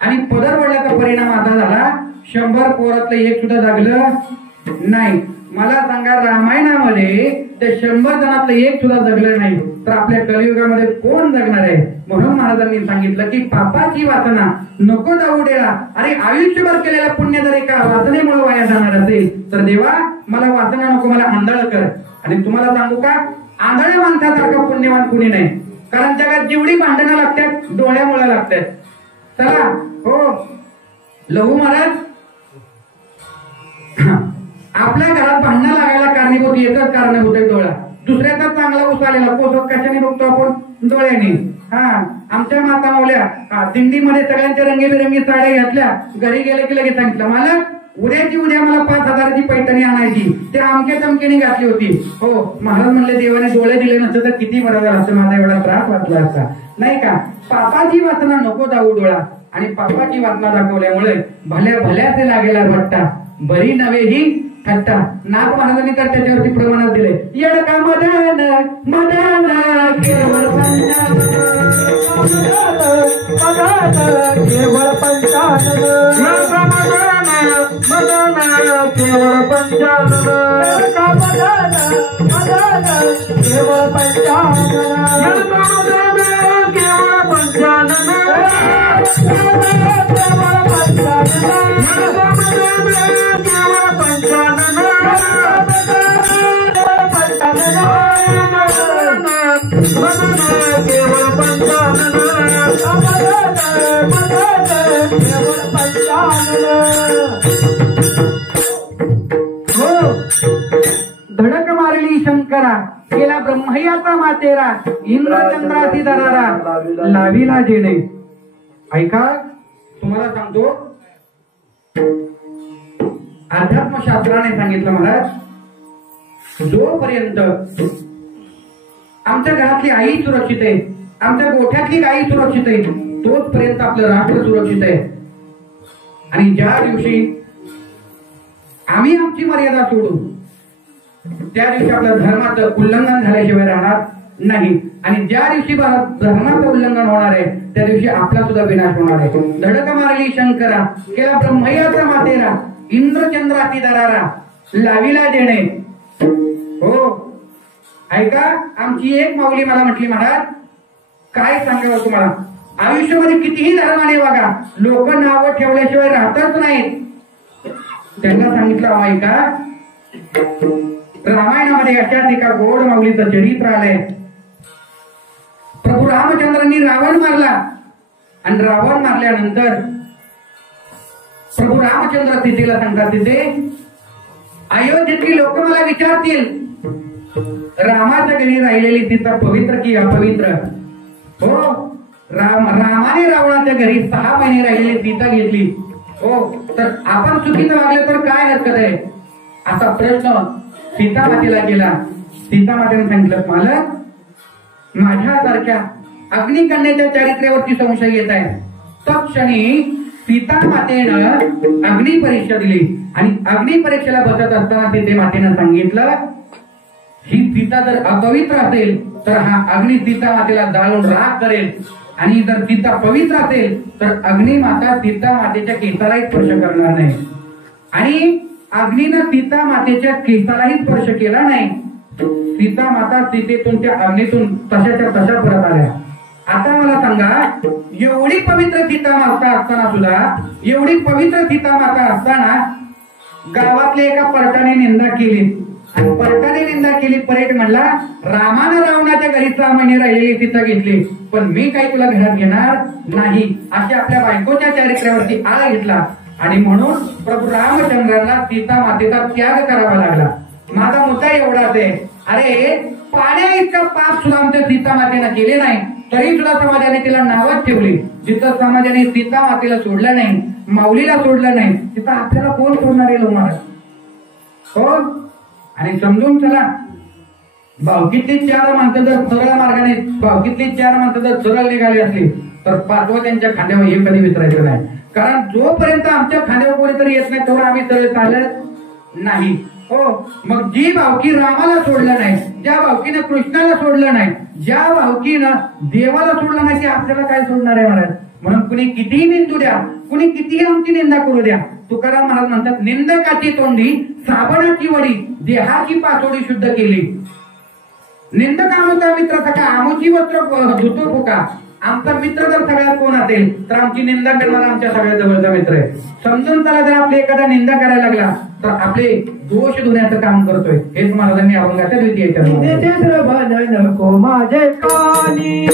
आणि पदर ओढल्याचा परिणाम असा झाला, 100 पोरातलं एक सुद्धा जगलं नाही. मला सांगा, रामायणामध्ये त्या 100 जणातलं एक सुद्धा जगलं नाही, तर आपल्या कलियुगामध्ये कोण जगणार आहे. म्हणून महाराजांनी सांगितलं की पापाची वासना नको जाऊ द्या. अरे आयुष्यभर केलेलं पुण्य जर एका वासनेमुळे वाया जाणार असेल तर देवा मला वासना नको, मला आंधळ कर. आणि तुम्हाला सांगू का, आंधळ्या माणसासारखं पुण्यवान कुणी नाही, कारण जगात जेवढी भांडणं लागतात डोळ्यामुळे लागतात. चला, हो, लहू महाराज आपल्या घरात भांडणं लागायला कारणीभूत एकच कारणीभूत आहे डोळा. दुसऱ्याचा चांगला ऊस आलेला कोसत कशाने बघतो आपण? डोळ्याने. आमच्या माता मावल्या दिंडीमध्ये सगळ्यांच्या रंगीबेरंगी साड्या घातल्या. घरी गेले की लगेच सांगितलं मला उद्याची उद्या मला 5,000ची पैठणी आणायची. ते आमच्या चमकीने घातली होती. हो महाराज म्हणले देवाने डोळे दिले नसते तर किती बरं झालं असं, माझा एवढा त्रास वाटला असता नाही का. पापाची वासना नको जाऊ डोळा, आणि पापाची वासना दाखवल्यामुळे भल्या भल्याचे लागेला भट्टा, बरी नव्हे ही थट्टा. नाथ महाराजांनी तर त्याच्यावरती प्रमाणात दिले. येडका मदन मदन केवळ केवळ पंचानन मदन केवळ पंचानन केवळ पंचानन केवळ पंचानन धडक मारली शंकरा गेला ब्रह्मयाचा मातेरा, इंद्रचंद्राची दरारा लाविला जेणे. ऐका तुम्हाला सांगतो अध्यात्मशास्त्राने सांगितलं महाराज, जोपर्यंत आमच्या घरातली आई सुरक्षित आहे, आमच्या गोठ्यातली गाई सुरक्षित आहे, तोचपर्यंत आपलं राष्ट्र सुरक्षित आहे. आणि ज्या दिवशी आम्ही आमची मर्यादा सोडू त्या दिवशी आपल्या धर्माचं उल्लंघन झाल्याशिवाय राहणार नाही. आणि ज्या दिवशी धर्माचं उल्लंघन होणार आहे त्या दिवशी आपला सुद्धा विनाश होणार आहे. धडक मारली शंकरा केला ब्रह्मयाचा मातेरा, इंद्रचंद्राची दरारा लाविला देणे. हो ऐका आमची एक माऊली मला म्हटली महाराज काय सांगावं तुम्हाला, आयुष्यामध्ये कितीही धर्माने वागा लोक नावं ठेवल्याशिवाय राहतच नाहीत. त्यांना सांगितलं ऐका रामायणामध्ये अशाच एका गोड माऊलीचं चरित्र आलंय. प्रभू रामचंद्रांनी रावण मारला आणि रावण मारल्यानंतर प्रभू रामचंद्र सीतेला सांगतात सीते अयोध्येतली लोक मला विचारतील रामाच्या घरी राहिलेली सीता पवित्र की अपवित्र. हो रामाने रावणाच्या घरी 6 महिने राहिलेली सीता घेतली. हो तर आपण चुकीचं वागलं तर काय हरकत आहे असा प्रश्न सीता मातेला केला. सीता मातेने सांगितलं मालक माझ्यासारख्या अग्निकन्याच्या चारित्र्यावरती संशय येत आहे. तत्क्षणी सीता मातेनं अग्नि परीक्षा दिली आणि अग्नि परीक्षेला बसत असताना सीते मातेनं सांगितलं ही सीता जर अपवित्र असेल तर हा अग्नि सीता मातेला जाळून राख करेल, आणि जर सीता पवित्र असेल तर अग्निमाता सीता मातेच्या केसालाही स्पर्श करणार नाही. आणि अग्नीनं सीता मातेच्या केसालाही स्पर्श केला नाही. सीता माता सीतेतून त्या अग्नीतून तशाच्या तशा परत आल्या. आता मला सांगा एवढी पवित्र सीता माता असताना सुद्धा, एवढी पवित्र सीता माता असताना गावातल्या एका पर्टाने निंदा केली. आणि पर्टाने निंदा केली. परेट म्हणला रामानं रावणाच्या घरी 6 महिने राहिलेली सीता घेतली पण मी काही तुला घरात घेणार नाही अशी आपल्या बायकोच्या चारित्र्यावरती आळ घेतला. आणि म्हणून प्रभू रामचंद्रांना सीता मातेचा त्याग करावा लागला. माझा मुद्दा एवढाच आहे अरे पाण्या इतका पाप सुद्धा आमच्या सीता मातेनं केले नाही तरी सुद्धा समाजाने तिला नावच ठेवली. जिथं समाजाने सीता मातेला सोडलं नाही, माऊलीला सोडलं नाही, तिथं आपल्याला कोण सोडणार आहे महाराज. हो आणि समजून चला भावकीतली 4 माणसं जर सरळ मार्गाने, भावकीतली 4 माणसं जर सरळ निघाली असली तर 5वं त्यांच्या खांद्यावर हे कधी विसरायचं नाही. कारण जोपर्यंत आमच्या खांद्यावर कोणीतरी येत नाही तेव्हा आम्ही सरळ चालत नाही. हो मग जी भावकी रामाला सोडलं नाही, ज्या भावकीनं कृष्णाला सोडलं नाही, ज्या भावकीनं देवाला सोडलं नाही ते आपल्याला काय सोडणार आहे महाराज. म्हणून कुणी कितीही निंदू द्या, कुणी कितीही आमची निंदा करू द्या, तुकाराम महाराज म्हणतात निंदकाची तोंडी साबणाची वडी देहाची पासोडी शुद्ध केली. निंदकामुचा मित्र सका आमुची वस्त्र धुतो फुका. आमचा मित्र जर सगळ्यात कोण असेल तर आमची निंदा करणारा आमच्या सगळ्यात जवळचा मित्र आहे. समजून त्याला जर आपले एखादा निंदा करायला लागला तर आपले दोष धुण्याचं काम करतोय. हेच महाराजांनी अभंगाच्या द्वितीय नको माझे कानी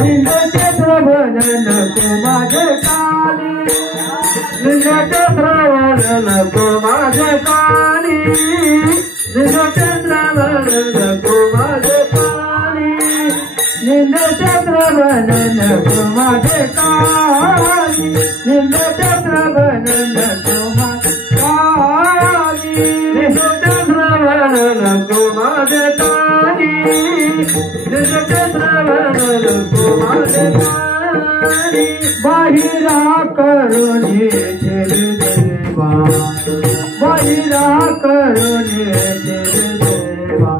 निंदेचे प्रबंध नको माझे कानी निंदाचे श्रवण नको माझे कानी निंदाचे श्रवण नको माझे कानी निंदाचे श्रवण नको माझे कानी निंदाचे श्रवण नको माझे कानी निंदाचे श्रवण नको माझे कानी निंदाचे श्रवण नको माझे कानी बाहिरा करुणे देवा बाहिरा करुणे देवा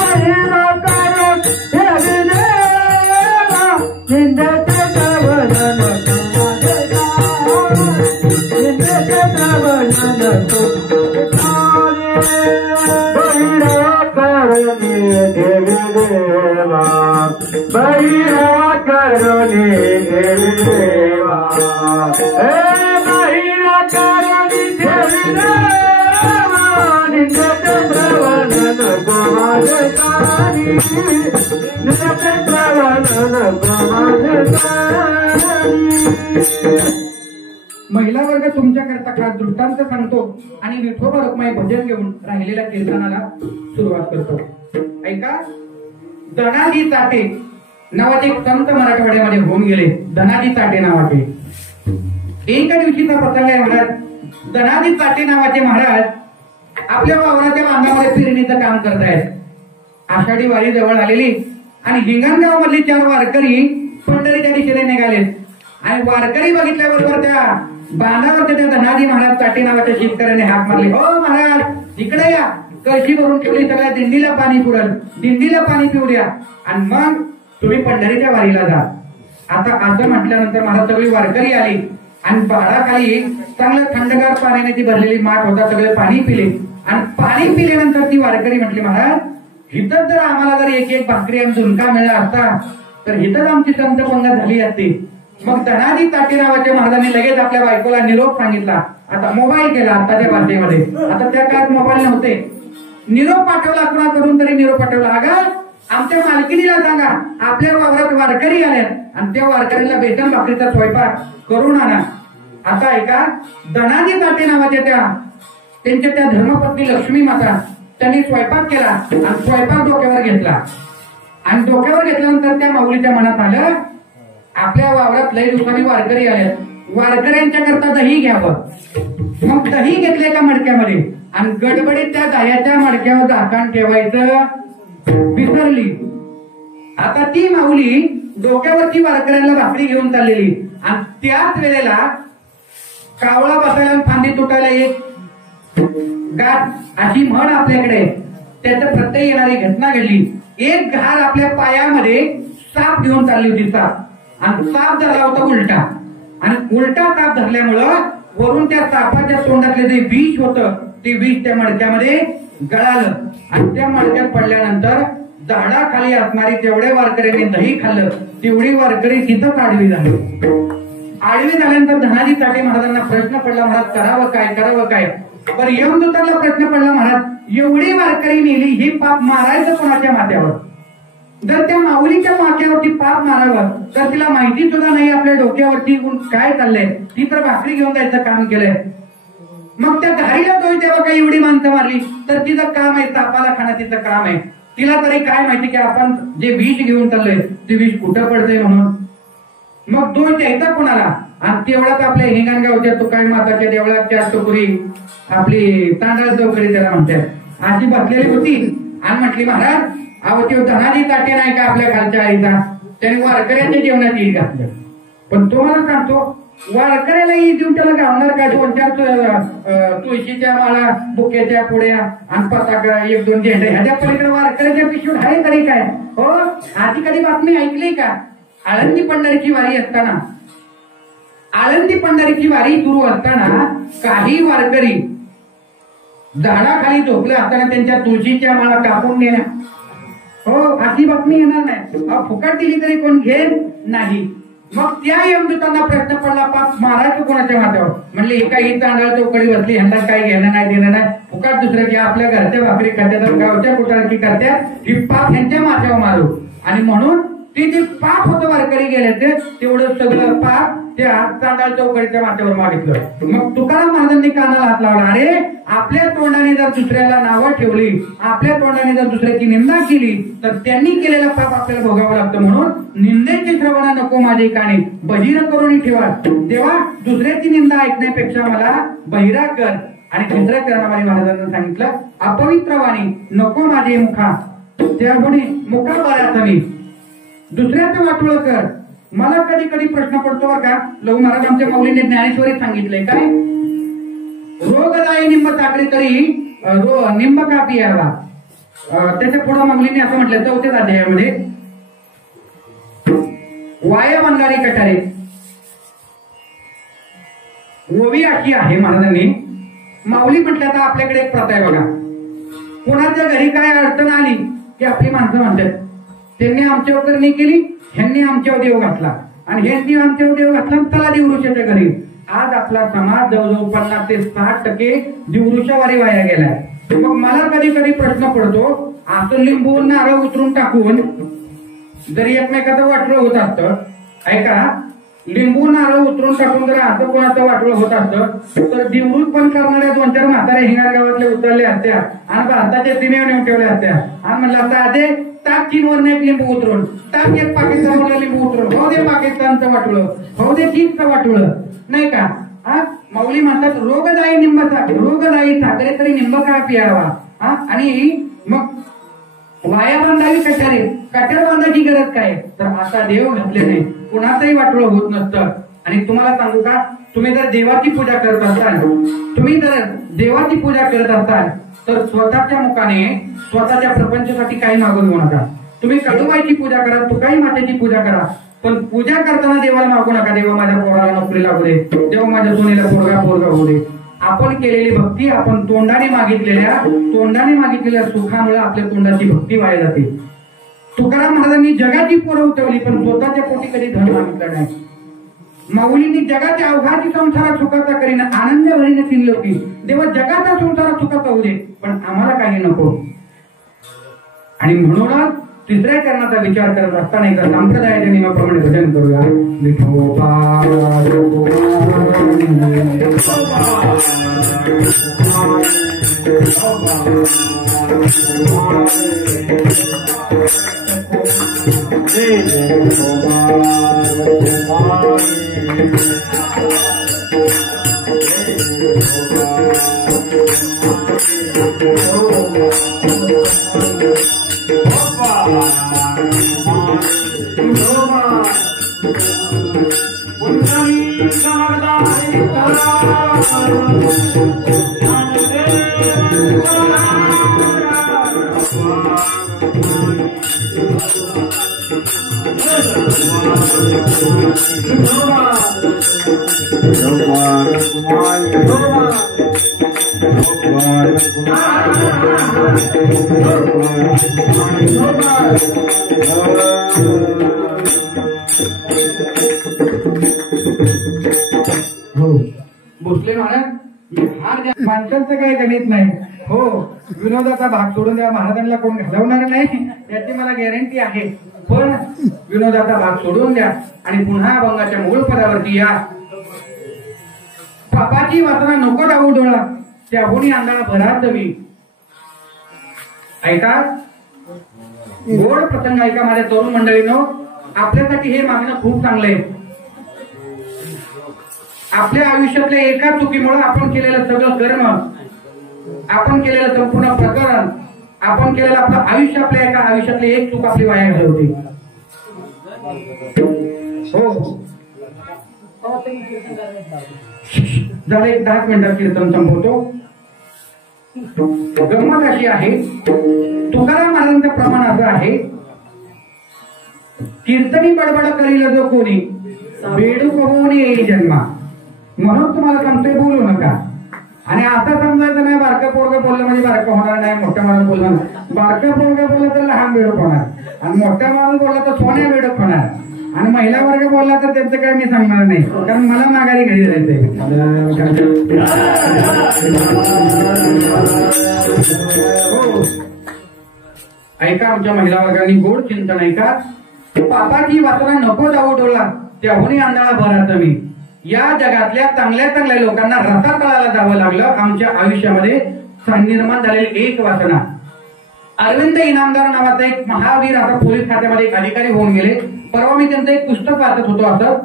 बाहिरा करुणे देवा निंदाचे श्रवण नको माझे कानी निंदाचे श्रवण नको बाहिरा करुणे देवा बाहिरा करुणे देवा बाहिरा करुणे देवा निंदाचे श्रवण नको माझे कानी निंदाचे श्रवण नको माझे कानी महिला वर्ग तुमच्याकरता खास दृष्टांत सांगतो आणि विठोबा रखमाई भजन घेऊन राहिलेल्या कीर्तनाला सुरुवात करतो. ऐका. धनाजी चाटे नावाचे एक संत मराठवाड्यामध्ये होऊन गेले. धनाजी चाटे नावाचे एका दिवशीचा प्रसंग आहे महाराज. धनाजी चाटे नावाचे महाराज आपल्या वावराच्या बांधामध्ये पेरणीचं काम करतायत. आषाढी वारी जवळ आलेली आणि हिंगणगाव मधली 4 वारकरी पंढरीच्या दिशेने निघालेत आणि वारकरी बघितल्याबरोबर त्या बांधावरच्या त्या धनाजी महाराज चाटे नावाच्या शेतकऱ्याने हाक मारले. हो महाराज इकडे या. कळशी भरून ठेवली. सगळ्या दिंडीला पाणी पुरल. दिंडीला पाणी पिऊ द्या आणि मग तुम्ही पंढरीच्या वारीला जा. आता असं म्हटल्यानंतर महाराज सगळी वारकरी आली आणि बाळाखाली चांगलं थंडगार पाण्याने ती भरलेली माठ होता. सगळे पाणी पिले आणि पाणी पिल्यानंतर ती वारकरी म्हटली महाराज इथं जर आम्हाला जर एक भाकरी आणि झुणका मिळाला असता तर इथंच आमची संत पंगत झाली असती. मग धनाजी चाटे नावाच्या महाराजांनी लगेच आपल्या बायकोला निरोप सांगितला. आता मोबाईल केला आताच्या भाषेमध्ये. आता त्या काळात मोबाईल नव्हते. निरोप पाठवला कुणाकडून तरी निरोप पाठवला. अगं आमच्या मालकिनीला सांगा आपल्या वावरात वारकरी आल्यात आणि त्या वारकरीला बेसन भाकरीचा स्वयंपाक करून आणा. आता ऐका. धनाजी चाटे नावाच्या त्यांच्या त्या धर्मपत्नी लक्ष्मी माता त्यांनी स्वयंपाक केला आणि स्वयंपाक डोक्यावर घेतला आणि डोक्यावर घेतल्यानंतर त्या माऊलीच्या मनात आलं आपल्या वावरात लय दिवसांनी वारकरी आल्यात. वारकऱ्यांच्या करता दही घ्यावं. मग दही घेतले का मडक्यामध्ये आणि गडबडीत त्या दह्याच्या मडक्यावर झाकण ठेवायचं विसरली. आता ती माऊली डोक्यावरती वारकऱ्यांना भाकरी घेऊन चाललेली आणि त्याच वेळेला कावळा बसायला आणि फांदी तुटायला एक गाठ अशी म्हण आपल्याकडे. त्याच्या प्रत्यय येणारी घटना घडली. एक घाल आपल्या पायामध्ये साप घेऊन चालली होती. साप आणि साप धरला होता उलटा आणि उलटा साप धरल्यामुळं वरून त्या सापाच्या तोंडातले जे विष होतं ते विष त्या मडक्यामध्ये गळालं आणि त्या मडक्यात पडल्यानंतर झाडाखाली असणारी तेवढ्या वारकऱ्यांनी दही खाल्लं. तेवढी वारकरी तिथंच आडवी झाली. आडवी झाल्यानंतर धनाजी चाटे महाराजांना प्रश्न पडला महाराज करावं काय करावं काय. बरं यमदूताला प्रश्न पडला महाराज एवढी वारकरी नेली ही पाप मारायचं कोणाच्या माथ्यावर. जर त्या माऊलीच्या माथ्यावरती पाप मारावं तर तिला माहिती सुद्धा नाही आपल्या डोक्यावरती काय चाललंय. ती तर भाकरी घेऊन जायचं काम केलंय. मग त्या घारीला दोष तेव्हा काही एवढी माणसं मारली तर तिचं काम आहे सापाला खाणं तिचं काम आहे. तिला तरी काय माहिती की आपण जे विष घेऊन चाललोय ते विष कुठं पडतंय म्हणून. मग दोष द्यायचा कोणाला. आणि तेवढाच आपल्या हिंगणगावच्या तुकाई माताच्या देवळात 4 टोकरी आपली तांदळा चौकडी त्याला म्हणतात अशी बसलेली होती आणि म्हटली महाराज अहो ते धनाजी चाटे नाही का आपल्या खालच्या आईचा त्याने वारकऱ्यांच्या जेवणात ईद घातलं. पण तुम्हाला सांगतो वारकऱ्याला ईद देऊन त्याला घालणार काय 2-4 तुळशीच्या माळा बुक्याच्या पुड्या आणि पताका 1-2 झेंडे ह्याच्या पलीकडे वारकऱ्याच्या पिशवीत आहे तरी काय. हो आधी कधी बातमी ऐकली का. आळंदी पंढरीची वारी असताना आळंदी पंढरीची वारी सुरू असताना काही वारकरी झाडाखाली झोपले असताना त्यांच्या तुळशीच्या माळा कापून नेल्या. हो अशी बातमी येणार नाही. फुकट दिली तरी कोण घेत नाही. मग त्या यमदूतांना प्रश्न पडला पाप मारायचं कोणाच्या माथ्यावर. म्हणले एका ही तांदळा चौकडी बसली ह्यांना काय घेणं नाही देणं नाही. फुकट दुसऱ्याची आपल्या घरच्या भाकरी खात्यात गावच्या कुटारची करत्यात ही पाप ह्यांच्या माथ्यावर मारू. आणि म्हणून ते जे पाप होतं वारकरी गेले तेवढं सगळं पाप ते हात चांडाल चौकडीच्या माथ्यावर मागितलं. मग तुकाराम महाराजांनी कानाला हात लावला. अरे आपल्या तोंडाने जर दुसऱ्याला नावं ठेवली, आपल्या तोंडाने जर दुसऱ्याची निंदा केली तर त्यांनी केलेलं पाप आपल्याला भोगावं लागतं. म्हणून निंदेची श्रवणा नको माझे काने, बहिर करून ठेवा. तेव्हा दुसऱ्याची निंदा ऐकण्यापेक्षा मला बहिरा कर. आणि दुसऱ्या चरणामध्ये महाराजांनी सांगितलं अपवित्र वाणी नको माझे मुखा, त्यापुढे मुखा बऱ्याच मी दुसऱ्याचं वाटोळ कर. मला कधी कधी प्रश्न पडतो बरं का, लहू महाराज आमच्या माऊलीने ज्ञानेश्वरीत सांगितलंय काय, रोगदायी निंब साखरे तरी निंब का पियावा. त्याच्या पुढे माऊलीने असं म्हटलं 4थ्या अध्यायामध्ये, वाया बंगारी कटारे ओवी अशी आहे. महाराजांनी माऊली म्हटलं तर आपल्याकडे एक प्रथा आहे बघा, कोणाच्या घरी काय अडचण आली की आपली माणसं म्हणतात त्यांनी आमच्यावर करणी केली, ह्यांनी आमच्यावर देव घातला आणि ह्यांनी आमच्यावर देव घातला चला दिवृषाच्या घरी. आज आपला समाज जवळजवळ 50 ते 60% दिवृषावारी वाया गेलाय. मग मला कधी कधी प्रश्न पडतो, असं लिंबून नारळ उतरून टाकून जरी एकमेकाचं वाटलं होत असतं, ऐका, लिंबू नारळ उतरून टाकून जर असं कोणाचं वाटलं होत असतं तर दिवृत पण करणाऱ्या 2-4 म्हाताऱ्या हिंगार गावातल्या उतरल्या असत्या आणि भारताच्या सीमेवर नेऊन ठेवल्या असत्या आणि म्हणलं असतं आधे टाक चीनवरनं एक लिंबू उतरून, टाक एक पाकिस्तानवरनं लिंबू उतरून, हो दे पाकिस्तानचं वाटलं, हो दे चीनचं वाटलं, नाही का. माऊली म्हणतात रोगदायी निंब साखरे, रोगदायी साखरे तरी निंब का पियावा. आणि मग वाया बांधावी कटारे, कट्यार बांधायची गरज काय, तर असा देव घातले नाही, कुणाचंही वाटोळं होत नसतं. आणि तुम्हाला सांगू का, तुम्ही जर देवाची पूजा करत असाल, तुम्ही जर देवाची पूजा करत असाल तर स्वतःच्या मुखाने स्वतःच्या प्रपंचासाठी काही मागून घेऊ नका. तुम्ही कडूबाईची पूजा करा, तुकाई मातेची पूजा करा, पण पूजा करताना देवाला मागू नका देवा माझ्या पोराला नोकरी लागू दे, देवा माझ्या सोनीला पोरगा होऊ दे. आपण केलेली भक्ती, आपण तोंडाने मागितलेल्या सुखामुळे आपल्या तोंडाची भक्ती वाया जाते. तुकाराम महाराजांनी जगाची पोरं उठवली पण स्वतःच्या पोटी कधी धन मागितलं नाही. माऊलींनी जगाच्या अवघाची संसारात सुखाचा करीन, आनंद भरीने तीन लोकी, देवा जगाचा संसारात सुखाचा होऊ दे पण आम्हाला काही नको. आणि म्हणूनच 3ऱ्या चरणाचा विचार करत असताना एका संप्रदायाच्या नियमाप्रमाणे भजन करूया. भोसले महाराज माणसांचं काही गणित नाही हो. विनोदाचा भाग सोडून द्या, महाराजांना कोण घालवणार नाही याची मला गॅरंटी आहे. पण विनोदाचा भाग सोडून द्या आणि पुन्हा अभंगाच्या मूळ पदावरती या. पापाची वासना नको जाऊ डोळा, त्याहून अंधारा भरात मी. ऐका गोड प्रसंग ऐका माझ्या तरुण मंडळीनो, आपल्यासाठी हे मागणं खूप चांगलं आहे. आपल्या आयुष्यातल्या एका चुकीमुळे आपण केलेलं सगळं कर्म, आपण केलेलं संपूर्ण प्रकरण, आपण केलेलं आपलं आयुष्य, आपल्या एका आयुष्यातली एक चूक आपली वाया घालवते. हो झाले 10 मिनिटात कीर्तन संपवतो. गंमत अशी आहे, तुकाराम महाराजांचं प्रमाण असं आहे, कीर्तनी बडबड करील जो कोणी बेडू कमवून येईल जन्मा. म्हणून तुम्हाला सांगतोय बोलू नका. आणि असं समजायचं नाही बारकं पोरगं बोललं म्हणजे बारकं होणार नाही, मोठ्या माणूस बोलला बारकं पोरगं बोललं तर लहान बेडूक होणार आणि मोठ्या माणूस बोलला तर सोन्या बेडूक होणार आणि महिला वर्ग बोलला तर त्यांचं काय मी सांगणार नाही, कारण मला माघारी घरी जायचंय. ऐका आमच्या महिला वर्गांनी गोड चिंतन ऐका. पापाची वासना नको जाऊ डोला, त्याहूनही आंधळा भरा तुम्ही. या जगातल्या चांगल्या चांगल्या लोकांना रसातळाला जावं लागलं. आमच्या आयुष्यामध्ये निर्माण झालेली एक वासना. अरविंद इनामदार नावाचा एक महावीर आता पोलीस खात्यामध्ये एक अधिकारी होऊन गेले. परवा मी त्यांचं एक पुस्तक वाचत होतो असं,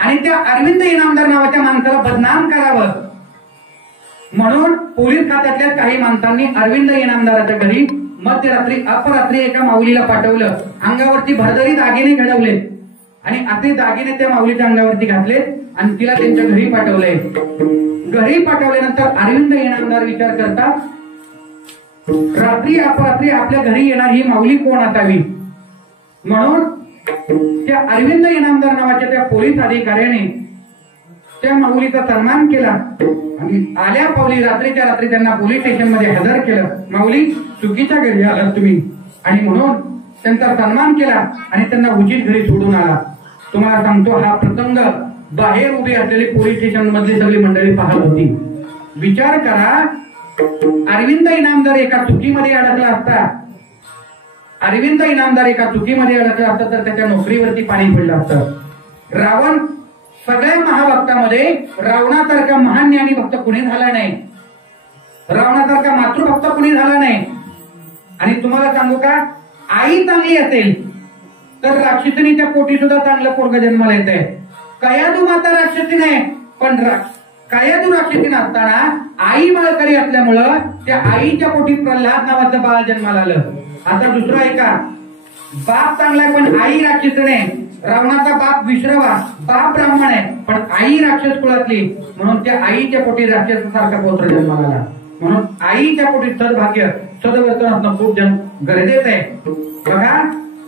आणि त्या अरविंद इनामदार नावाच्या माणसाला बदनाम करावं म्हणून पोलीस खात्यातल्या काही माणसांनी अरविंद इनामदाराच्या घरी मध्यरात्री अपरात्री एका माऊलीला पाठवलं. अंगावरती भरदरी दागिने घडवले आणि असे दागिने त्या माऊलीच्या अंगावरती घातले आणि तिला त्यांच्या घरी पाठवले. घरी पाठवल्यानंतर अरविंद इनामदार विचार करतात, रात्री अपरात्री आपल्या घरी येणार ही माऊली कोण असावी. म्हणून त्या अरविंद इनामदार नावाच्या त्या पोलीस अधिकाऱ्याने त्या माऊलीचा सन्मान केला आणि आल्या पावली रात्रीच्या रात्री त्यांना पोलीस स्टेशन मध्ये हजर केलं. माऊली, चुकीच्या घरी आलात तुम्ही, आणि म्हणून त्यांचा सन्मान केला आणि त्यांना उचित घरी सोडून आला. तुम्हाला सांगतो, हा प्रसंग बाहेर उभी असलेली पोलीस स्टेशन मधली सगळी मंडळी पाहत होती. विचार करा, अरविंद इनामदार एका चुकीमध्ये अडकला असता, अरविंद इनामदार एका चुकीमध्ये अडकला असता तर त्याच्या नोकरीवरती पाणी पडलं असतं. रावण सगळ्या महाभक्तामध्ये रावणासारखा महान ज्ञानी भक्त कुणी झाला नाही, रावणासारखा मातृभक्त कुणी झाला नाही. आणि तुम्हाला सांगू का, आई चांगली असेल तर राक्षसीच्या पोटी सुद्धा चांगलं पोरग जन्माला येत आहे. कयादू माता राक्षसी नाही, पण कयादू राक्षसी नसताना आई माळकरी असल्यामुळं त्या आईच्या पोटी प्रल्हाद नावाचं बाळ जन्माला आलं. आता दुसरं ऐका, बाप चांगला पण आई राक्षसी नाही. रावणाचा बाप विश्रवा, बाप ब्राह्मण आहे पण आई राक्षस कुळातली, म्हणून त्या आईच्या पोटी राक्षसासारखा पौत्र जन्माला आला. म्हणून आईच्या पोटी सद्भाग्य सदवर्तन असणं खूप गरजेचं आहे. बघा,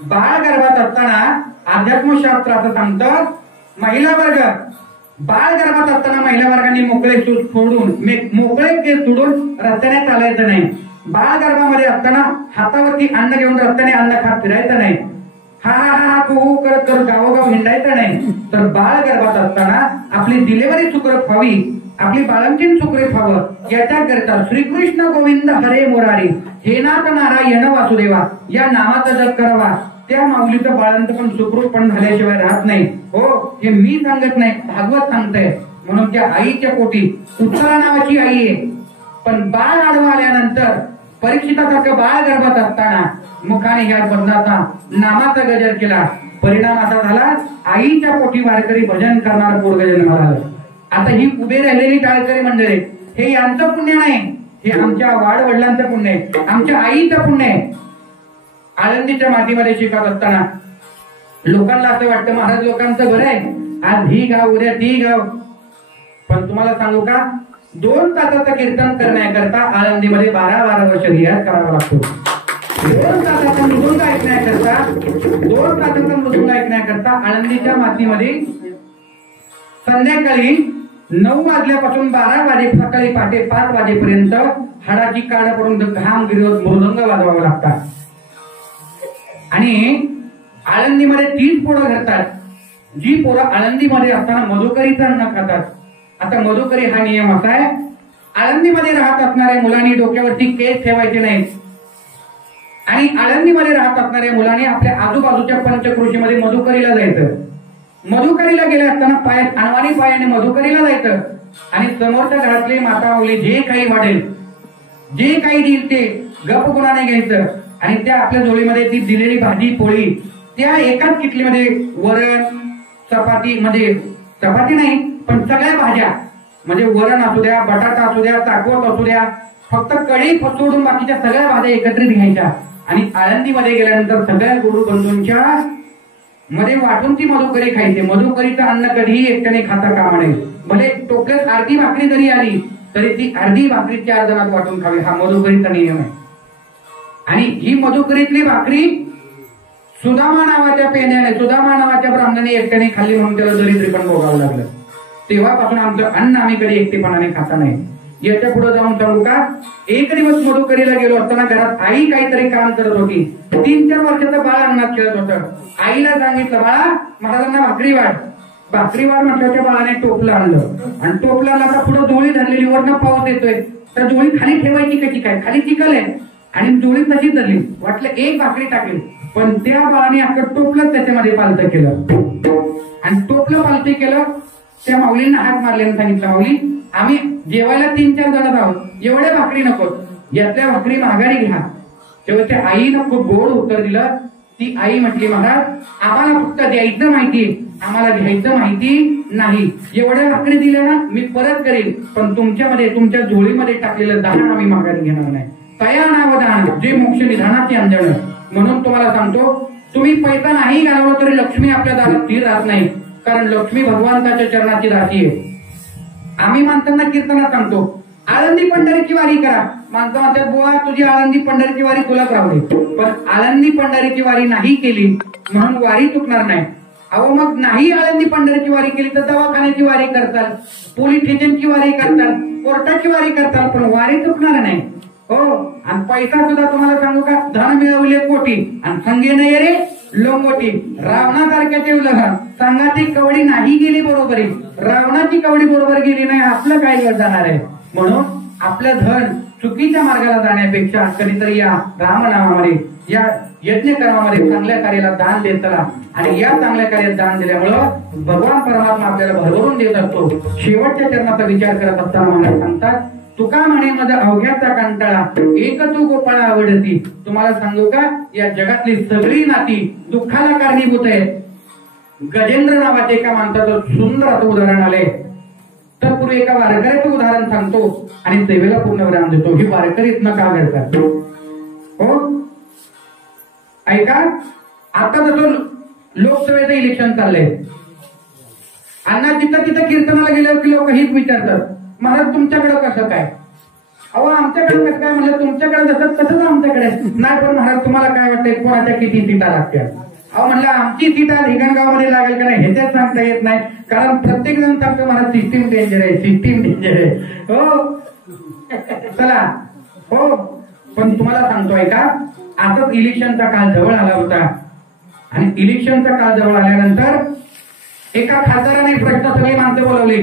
बाळ गर्भात असताना अध्यात्मशास्त्र असं सांगतं, महिला वर्ग बाळ गर्भात असताना महिला वर्गाने मोकळे केस सोडून रस्त्याने चालायचं नाही. बाळ गर्भामध्ये असताना हातावरती अन्न घेऊन रस्त्याने अन्न खात फिरायचं नाही. हा हा हा कुहू करत करत गावोगाव हिंडायचं नाही. तर बाळ गर्भात असताना आपली डिलिव्हरी सुखरूप व्हावी, आपली बाळंतीण सुखरूप व्हावं, याच्याकरिता श्रीकृष्ण गोविंद हरे मुरारी हे नाथ नारायण वासुदेवा या नामाचा जप करावा. त्या माऊलीचं बाळंत पण सुखरूप पण झाल्याशिवाय राहत नाही. हो, हे मी सांगत नाही, भागवत सांगतंय. म्हणून त्या आईच्या पोटी उत्तरा नावाची आई आहे, पण बाळ आडवा आल्यानंतर परीक्षितासारखं बाळ गर्भात असताना मुखाने ह्या बदनाचा नामाचा गजर केला. परिणाम असा झाला, आईच्या पोटी वारकरी भजन करणारं पोरग जन्माला आलं. आता ही उभे राहिलेली टाळकरी मंडळी, हे यांचं पुण्य नाही, हे आमच्या वाडवडिलांचं पुण्य आहे, आमच्या आईचं पुण्य आहे. आळंदीच्या मातीमध्ये शिकत असताना लोकांना असं वाटतं, महाराज लोकांचं बरं आहे, आज ही गाव उद्या ती गाव. पण तुम्हाला सांगू का, 2 तासाचं कीर्तन करण्याकरता आळंदीमध्ये 12 वर्ष रियाज करावा लागतो. 2 तासाचा मृदुंग ऐकण्याकरता 2 तासाचा मृदुंग ऐकण्याकरता आळंदीच्या मातीमध्ये संध्याकाळी 9 वाजल्यापासून 12 वाजे सकाळी पहाटे 5 वाजेपर्यंत हाडाची काढ पडून घाम गिरवत मृदंग वाजवावा लागतात. आणि आळंदीमध्ये 3 पोरं घडतात, जी पोरं आळंदीमध्ये असताना मधुकरीचं अन्न खातात. आता मधुकरी हा नियम असा आहे, आळंदीमध्ये राहत असणाऱ्या मुलांनी डोक्यावरती केस ठेवायचे नाहीत आणि आळंदीमध्ये राहत असणाऱ्या मुलांनी आपल्या आजूबाजूच्या पंचक्रोशीमध्ये मधुकरीला जायचं. मधुकरीला गेले असताना पायात अनवाणी पायाने मधुकरीला जायचं आणि समोरच्या घरातले माता माऊली जे काही वाढेल, जे काही देईल ते गप गुणाने घ्यायचं आणि त्या आपल्या जोडीमध्ये ती दिलेली भाजी पोळी त्या एकाच किटलीमध्ये वरण चपाती, म्हणजे चपाती नाही पण सगळ्या भाज्या, म्हणजे वरण असू द्या, बटाटा असू द्या, चाकवत असू द्या, फक्त कढी सोडून बाकीच्या सगळ्या भाज्या एकत्रित घ्यायच्या आणि आळंदीमध्ये गेल्यानंतर सगळ्या गुरु बंधूंच्या मध्ये वाटून ती मधुकरी खायची. मधुकरीचं अन्न कधीही एकट्याने खाता कामा नये. भले टोपल्यात अर्धी भाकरी जरी आली तरी ती अर्धी भाकरी 4 जणात वाटून खावी, हा मधुकरीचा नियम आहे. आणि ही मधुकरीतली भाकरी सुदामा नावाच्या पेण्याने, सुदामा नावाच्या ब्राह्मणाने एकट्याने खाल्ली म्हणून त्याला दरिद्री पण भोगावं लागलं. तेव्हापासून आमचं अन्न आम्ही कधी एकटेपणाने खाता नाही. याच्या पुढे जाऊन सांगू का, एक दिवस मधुकरीला गेलो असताना घरात आई काहीतरी काम करत होती. 3-4 वर्षाचं बाळ अंगणात खेळत होतं. आईला सांगितलं, बाळा महाराजांना भाकरी वाढ. भाकरी वाढ म्हटलं, त्या बाळाने टोपलं आणलं आणि टोपल्याला आता पुढे जोळी धरलेली, वरनं पाऊस येतोय, तर जोळी खाली ठेवायची कशी काय, खाली चिखल आहे आणि जोळी तशीच धरली. वाटलं एक भाकरी टाकेल, पण त्या बाळाने अख्खं टोपलं त्याच्यामध्ये पालतं केलं. आणि टोपलं पालती केलं. त्या माऊलींना हाक मारले आणि सांगितलं, माऊली आम्ही जेवायला 3-4 जण आहोत, एवढ्या भाकरी नको, यातल्या भाकरी माघारी घ्या. तेव्हा त्या आईनं खूप गोड उत्तर दिलं. ती आई म्हटली, महाराज आम्हाला फक्त द्यायचं माहिती, आम्हाला घ्यायचं माहिती नाही. एवढ्या भाकरी दिल्या ना मी परत करेन, पण तुमच्यामध्ये तुमच्या झोळीमध्ये टाकलेलं दान आम्ही माघारी घेणार नाही. तया नावदान जे मोक्ष निधानाचे अंजन. म्हणून तुम्हाला सांगतो, तुम्ही पैसा नाही घालवला तरी लक्ष्मी आपल्या दारात स्थिर राहत नाही, कारण लक्ष्मी भगवंताच्या चरणाची दासी आहे. आम्ही माणसांना कीर्तनात सांगतो, आळंदी पंढरीची वारी करा. माणसं म्हणतात, बुवा तुझी आळंदी पंढरीची वारी तुलाच राहू दे. पण आळंदी पंढरीची वारी नाही केली म्हणून वारी चुकणार नाही. अहो मग नाही आळंदी पंढरीची वारी केली तर दवाखान्याची वारी करताल, पोलीस स्टेशनची वारी करताल, कोर्टाची वारी करताल, पण वारी चुकणार नाही. हो, आणि पैसा सुद्धा तुम्हाला सांगू का, धन मिळवले कोटी आणि संगे नाही रे लोंगोटी. रावणासारख्याचे उल्लंघन, संघाची कवडी नाही गेली बरोबरी, रावणाची कवडी बरोबर गेली नाही, आपलं काय जाणार आहे. म्हणून आपलं धन चुकीच्या मार्गाला जाण्यापेक्षा कधीतरी या रामनामामध्ये, या यज्ञ कर्मामध्ये चांगल्या कार्याला दान देत चला. आणि या चांगल्या कार्यात दान दिल्यामुळं भगवान परमात्मा आपल्याला भरभरून देत असतो. शेवटच्या चरणाचा विचार करत असताना मला सांगतात, तुका म्हणे माझा अवघ्याचा कंटाळा, एक तू गोपाळा आवडती. तुम्हाला सांगू का, या जगातली सगळी नाती दुःखाला कारणीभूत आहे. गजेंद्र नावाचे एका माणसाचं सुंदर असं उदाहरण आलंय. तत्पूर्वी एका वारकऱ्याचं उदाहरण सांगतो आणि सेवेला पूर्ण विराम देतो. ही वारकरी न का करतात हो, ऐका. आता जसं लोकसभेचं इलेक्शन चाललंय, अण्णा तिथं कीर्तनाला गेल्यावर की लोक हेच विचारतात, महाराज तुमच्याकडे कसं काय. अहो आमच्याकडे कसं काय म्हणलं, तुमच्याकडे जसं तसंच आमच्याकडे नाही. पण महाराज तुम्हाला काय वाटतंय, कोणाच्या किती सीटा लागत्या. अहो म्हणलं आमची सीट आज हिंगणगावमध्ये लागेल का नाही ह्याच्यात सांगता येत नाही, कारण प्रत्येक जण सांगतो मला सिस्टीम डेंजर आहे, सिस्टीम डेंजर आहे. हो चला हो, पण तुम्हाला सांगतोय का, असंच इलेक्शनचा काळ जवळ आला होता. आणि इलेक्शनचा काळ जवळ आल्यानंतर एका खासदाराने प्रश्न सगळी माणसं बोलवली.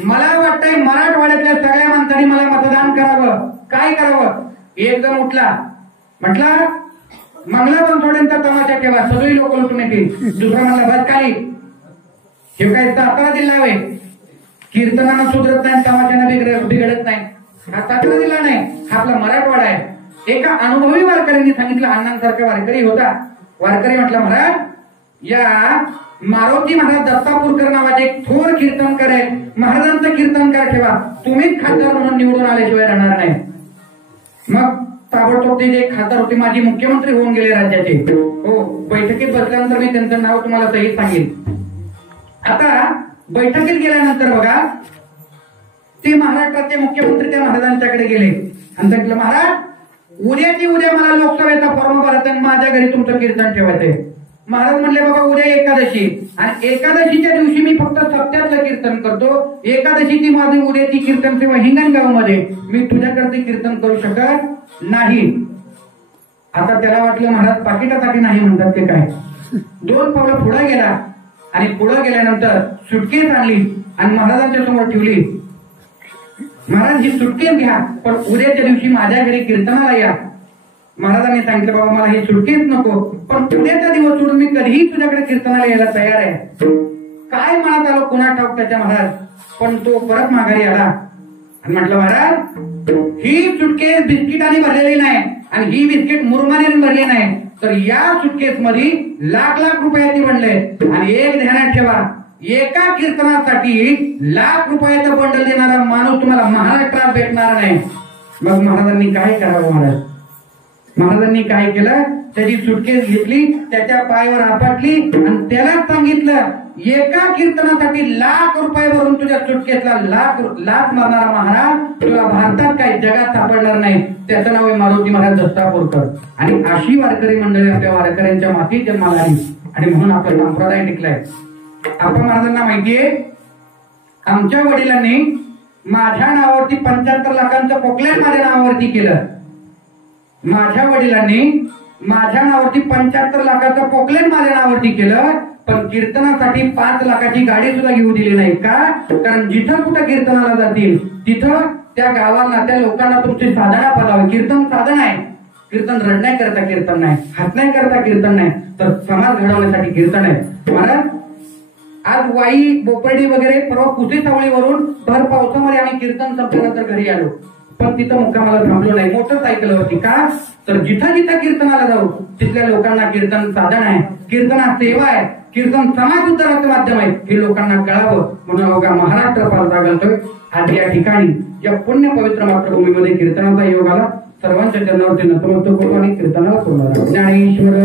मला वाटतंय मराठवाड्यातल्या सगळ्या माणसांनी मला मतदान करावं, काय करावं. एक जण उठला, म्हटला मंगला बनसोड्यांचा तमाशा ठेवा, सगळी लोक लुटून येतील. दुसरा म्हणला बस काही, हे काय सातारा जिल्हा आहे, कीर्तनानं सुधरत नाही, तमाशानं बिघडत नाही. हा सातारा जिल्हा नाही, हा आपला मराठवाडा आहे. एका अनुभवी वारकऱ्यांनी सांगितलं, अण्णांसारखा वारकरी होता. वारकरी म्हटलं, महाराज या मारुती महाराज दत्तापूरकर नावाचे एक थोर कीर्तनकार आहे, महाराजांचं कीर्तनकार ठेवा, तुम्हीच खासदार म्हणून निवडून आल्याशिवाय राहणार नाही. मग ताबडतोब ते जे खासदार होते, माजी मुख्यमंत्री होऊन गेले राज्याचे, हो, बैठकीत बसल्यानंतर मी त्यांचं नाव तुम्हाला सहित सांगेन. आता बैठकीत गेल्यानंतर बघा, ते महाराष्ट्राचे मुख्यमंत्री त्या महाराजांच्याकडे गेले आणि सांगितलं, महाराज उद्याची उद्या मला लोकसभेचा फॉर्म भरायचा आणि माझ्या घरी तुमचं कीर्तन ठेवायचंय. महाराज म्हणले, बाबा उद्या एकादशी, आणि एकादशीच्या दिवशी मी फक्त सप्त्यातलं कीर्तन करतो, एकादशीची माझी उद्याची कीर्तन सेवा हिंगणगाव मध्ये, मी तुझ्याकडे कीर्तन करू शकत नाही. आता त्याला वाटलं महाराज पाकिटासाठी नाही म्हणतात ते काय. 2 पावलं पुढे गेला आणि पुढे गेल्यानंतर सुटकेस आणली आणि महाराजांच्या समोर ठेवली. महाराज ही सुटकेस घ्या, पण उद्याच्या दिवशी माझ्या घरी कीर्तनाला या. महाराजांनी सांगितलं, बाबा मला ही सुटकेस नको, पण उद्याचा दिवस सोडून मी कधीही तुझ्याकडे कीर्तनाला यायला तयार आहे. काय मनात आलं कुणा ठाऊक त्याच्या महाराज, पण तो परत माघारी आला आणि म्हटलं, महाराज ही सुटकेस बिस्किटाने भरलेली नाही आणि ही बिस्किट मुरमाने भरली नाही, तर या सुटकेस मध्ये लाख रुपयाची बनले. आणि एक ध्यानात ठेवा, एका कीर्तनासाठी ₹1,00,000 बंडल देणारा माणूस तुम्हाला महाराष्ट्रात भेटणार नाही. मग महाराजांनी काय करावं, महाराजांनी काय केलं, त्याची सुटकेस घेतली, त्याच्या पायावर आपटली आणि त्याला सांगितलं, एका कीर्तनासाठी ₹1,00,000 भरून तुझ्या सुटकेसला लाख मारणारा महाराज तुला भारतात काय जगात सापडणार नाही. त्याचं नाव आहे मारुती महाराज दत्तापूरकर. आणि अशी वारकरी मंडळी आपल्या वारकऱ्यांच्या मातीत जन्माला आली आणि म्हणून आपला संप्रदाय टिकलाय. आपण महाराजांना माहितीये, आमच्या वडिलांनी माझ्या नावावरती 75 लाखांचं पोकलँड माझ्या नावावरती केलं. माझ्या वडिलांनी माझ्या नावावरती 75 लाखाचं पोकलँड माझ्या नावावरती केलं, पण कीर्तनासाठी 5 लाखाची गाडी सुद्धा घेऊ दिली नाही. का? कारण जिथं कुठं कीर्तनाला जातील तिथं त्या गावाला, त्या लोकांना तुमची साधना पाहावी. कीर्तन साधन आहे, कीर्तन रडण्याकरता कीर्तन नाही, हसण्याकरता कीर्तन नाही, तर समाज घडवण्यासाठी कीर्तन आहे. महाराज आज वाई बोपर्डी वगैरे परवा कुसे सावळीवरून भर पावसामध्ये आम्ही कीर्तन संपल्यानंतर घरी आलो, पण तिथं मुक्कामाला थांबलो नाही मोटरसायकलवरती. का तर जिथं जिथं कीर्तनाला जाऊ तिथल्या लोकांना कीर्तन साधन आहे, कीर्तना सेवा आहे, कीर्तन समाज उद्धाराचं माध्यम आहे हे लोकांना कळावं म्हणून अवघा महाराष्ट्र पालथा घालतोय. आज या ठिकाणी या पुण्य पवित्र मातृभूमीमध्ये कीर्तनाचा योग आला. सर्वांच्या चरणावरती नतमस्तक होतो आणि कीर्तनाला सुरुवात. ज्ञानेश्वर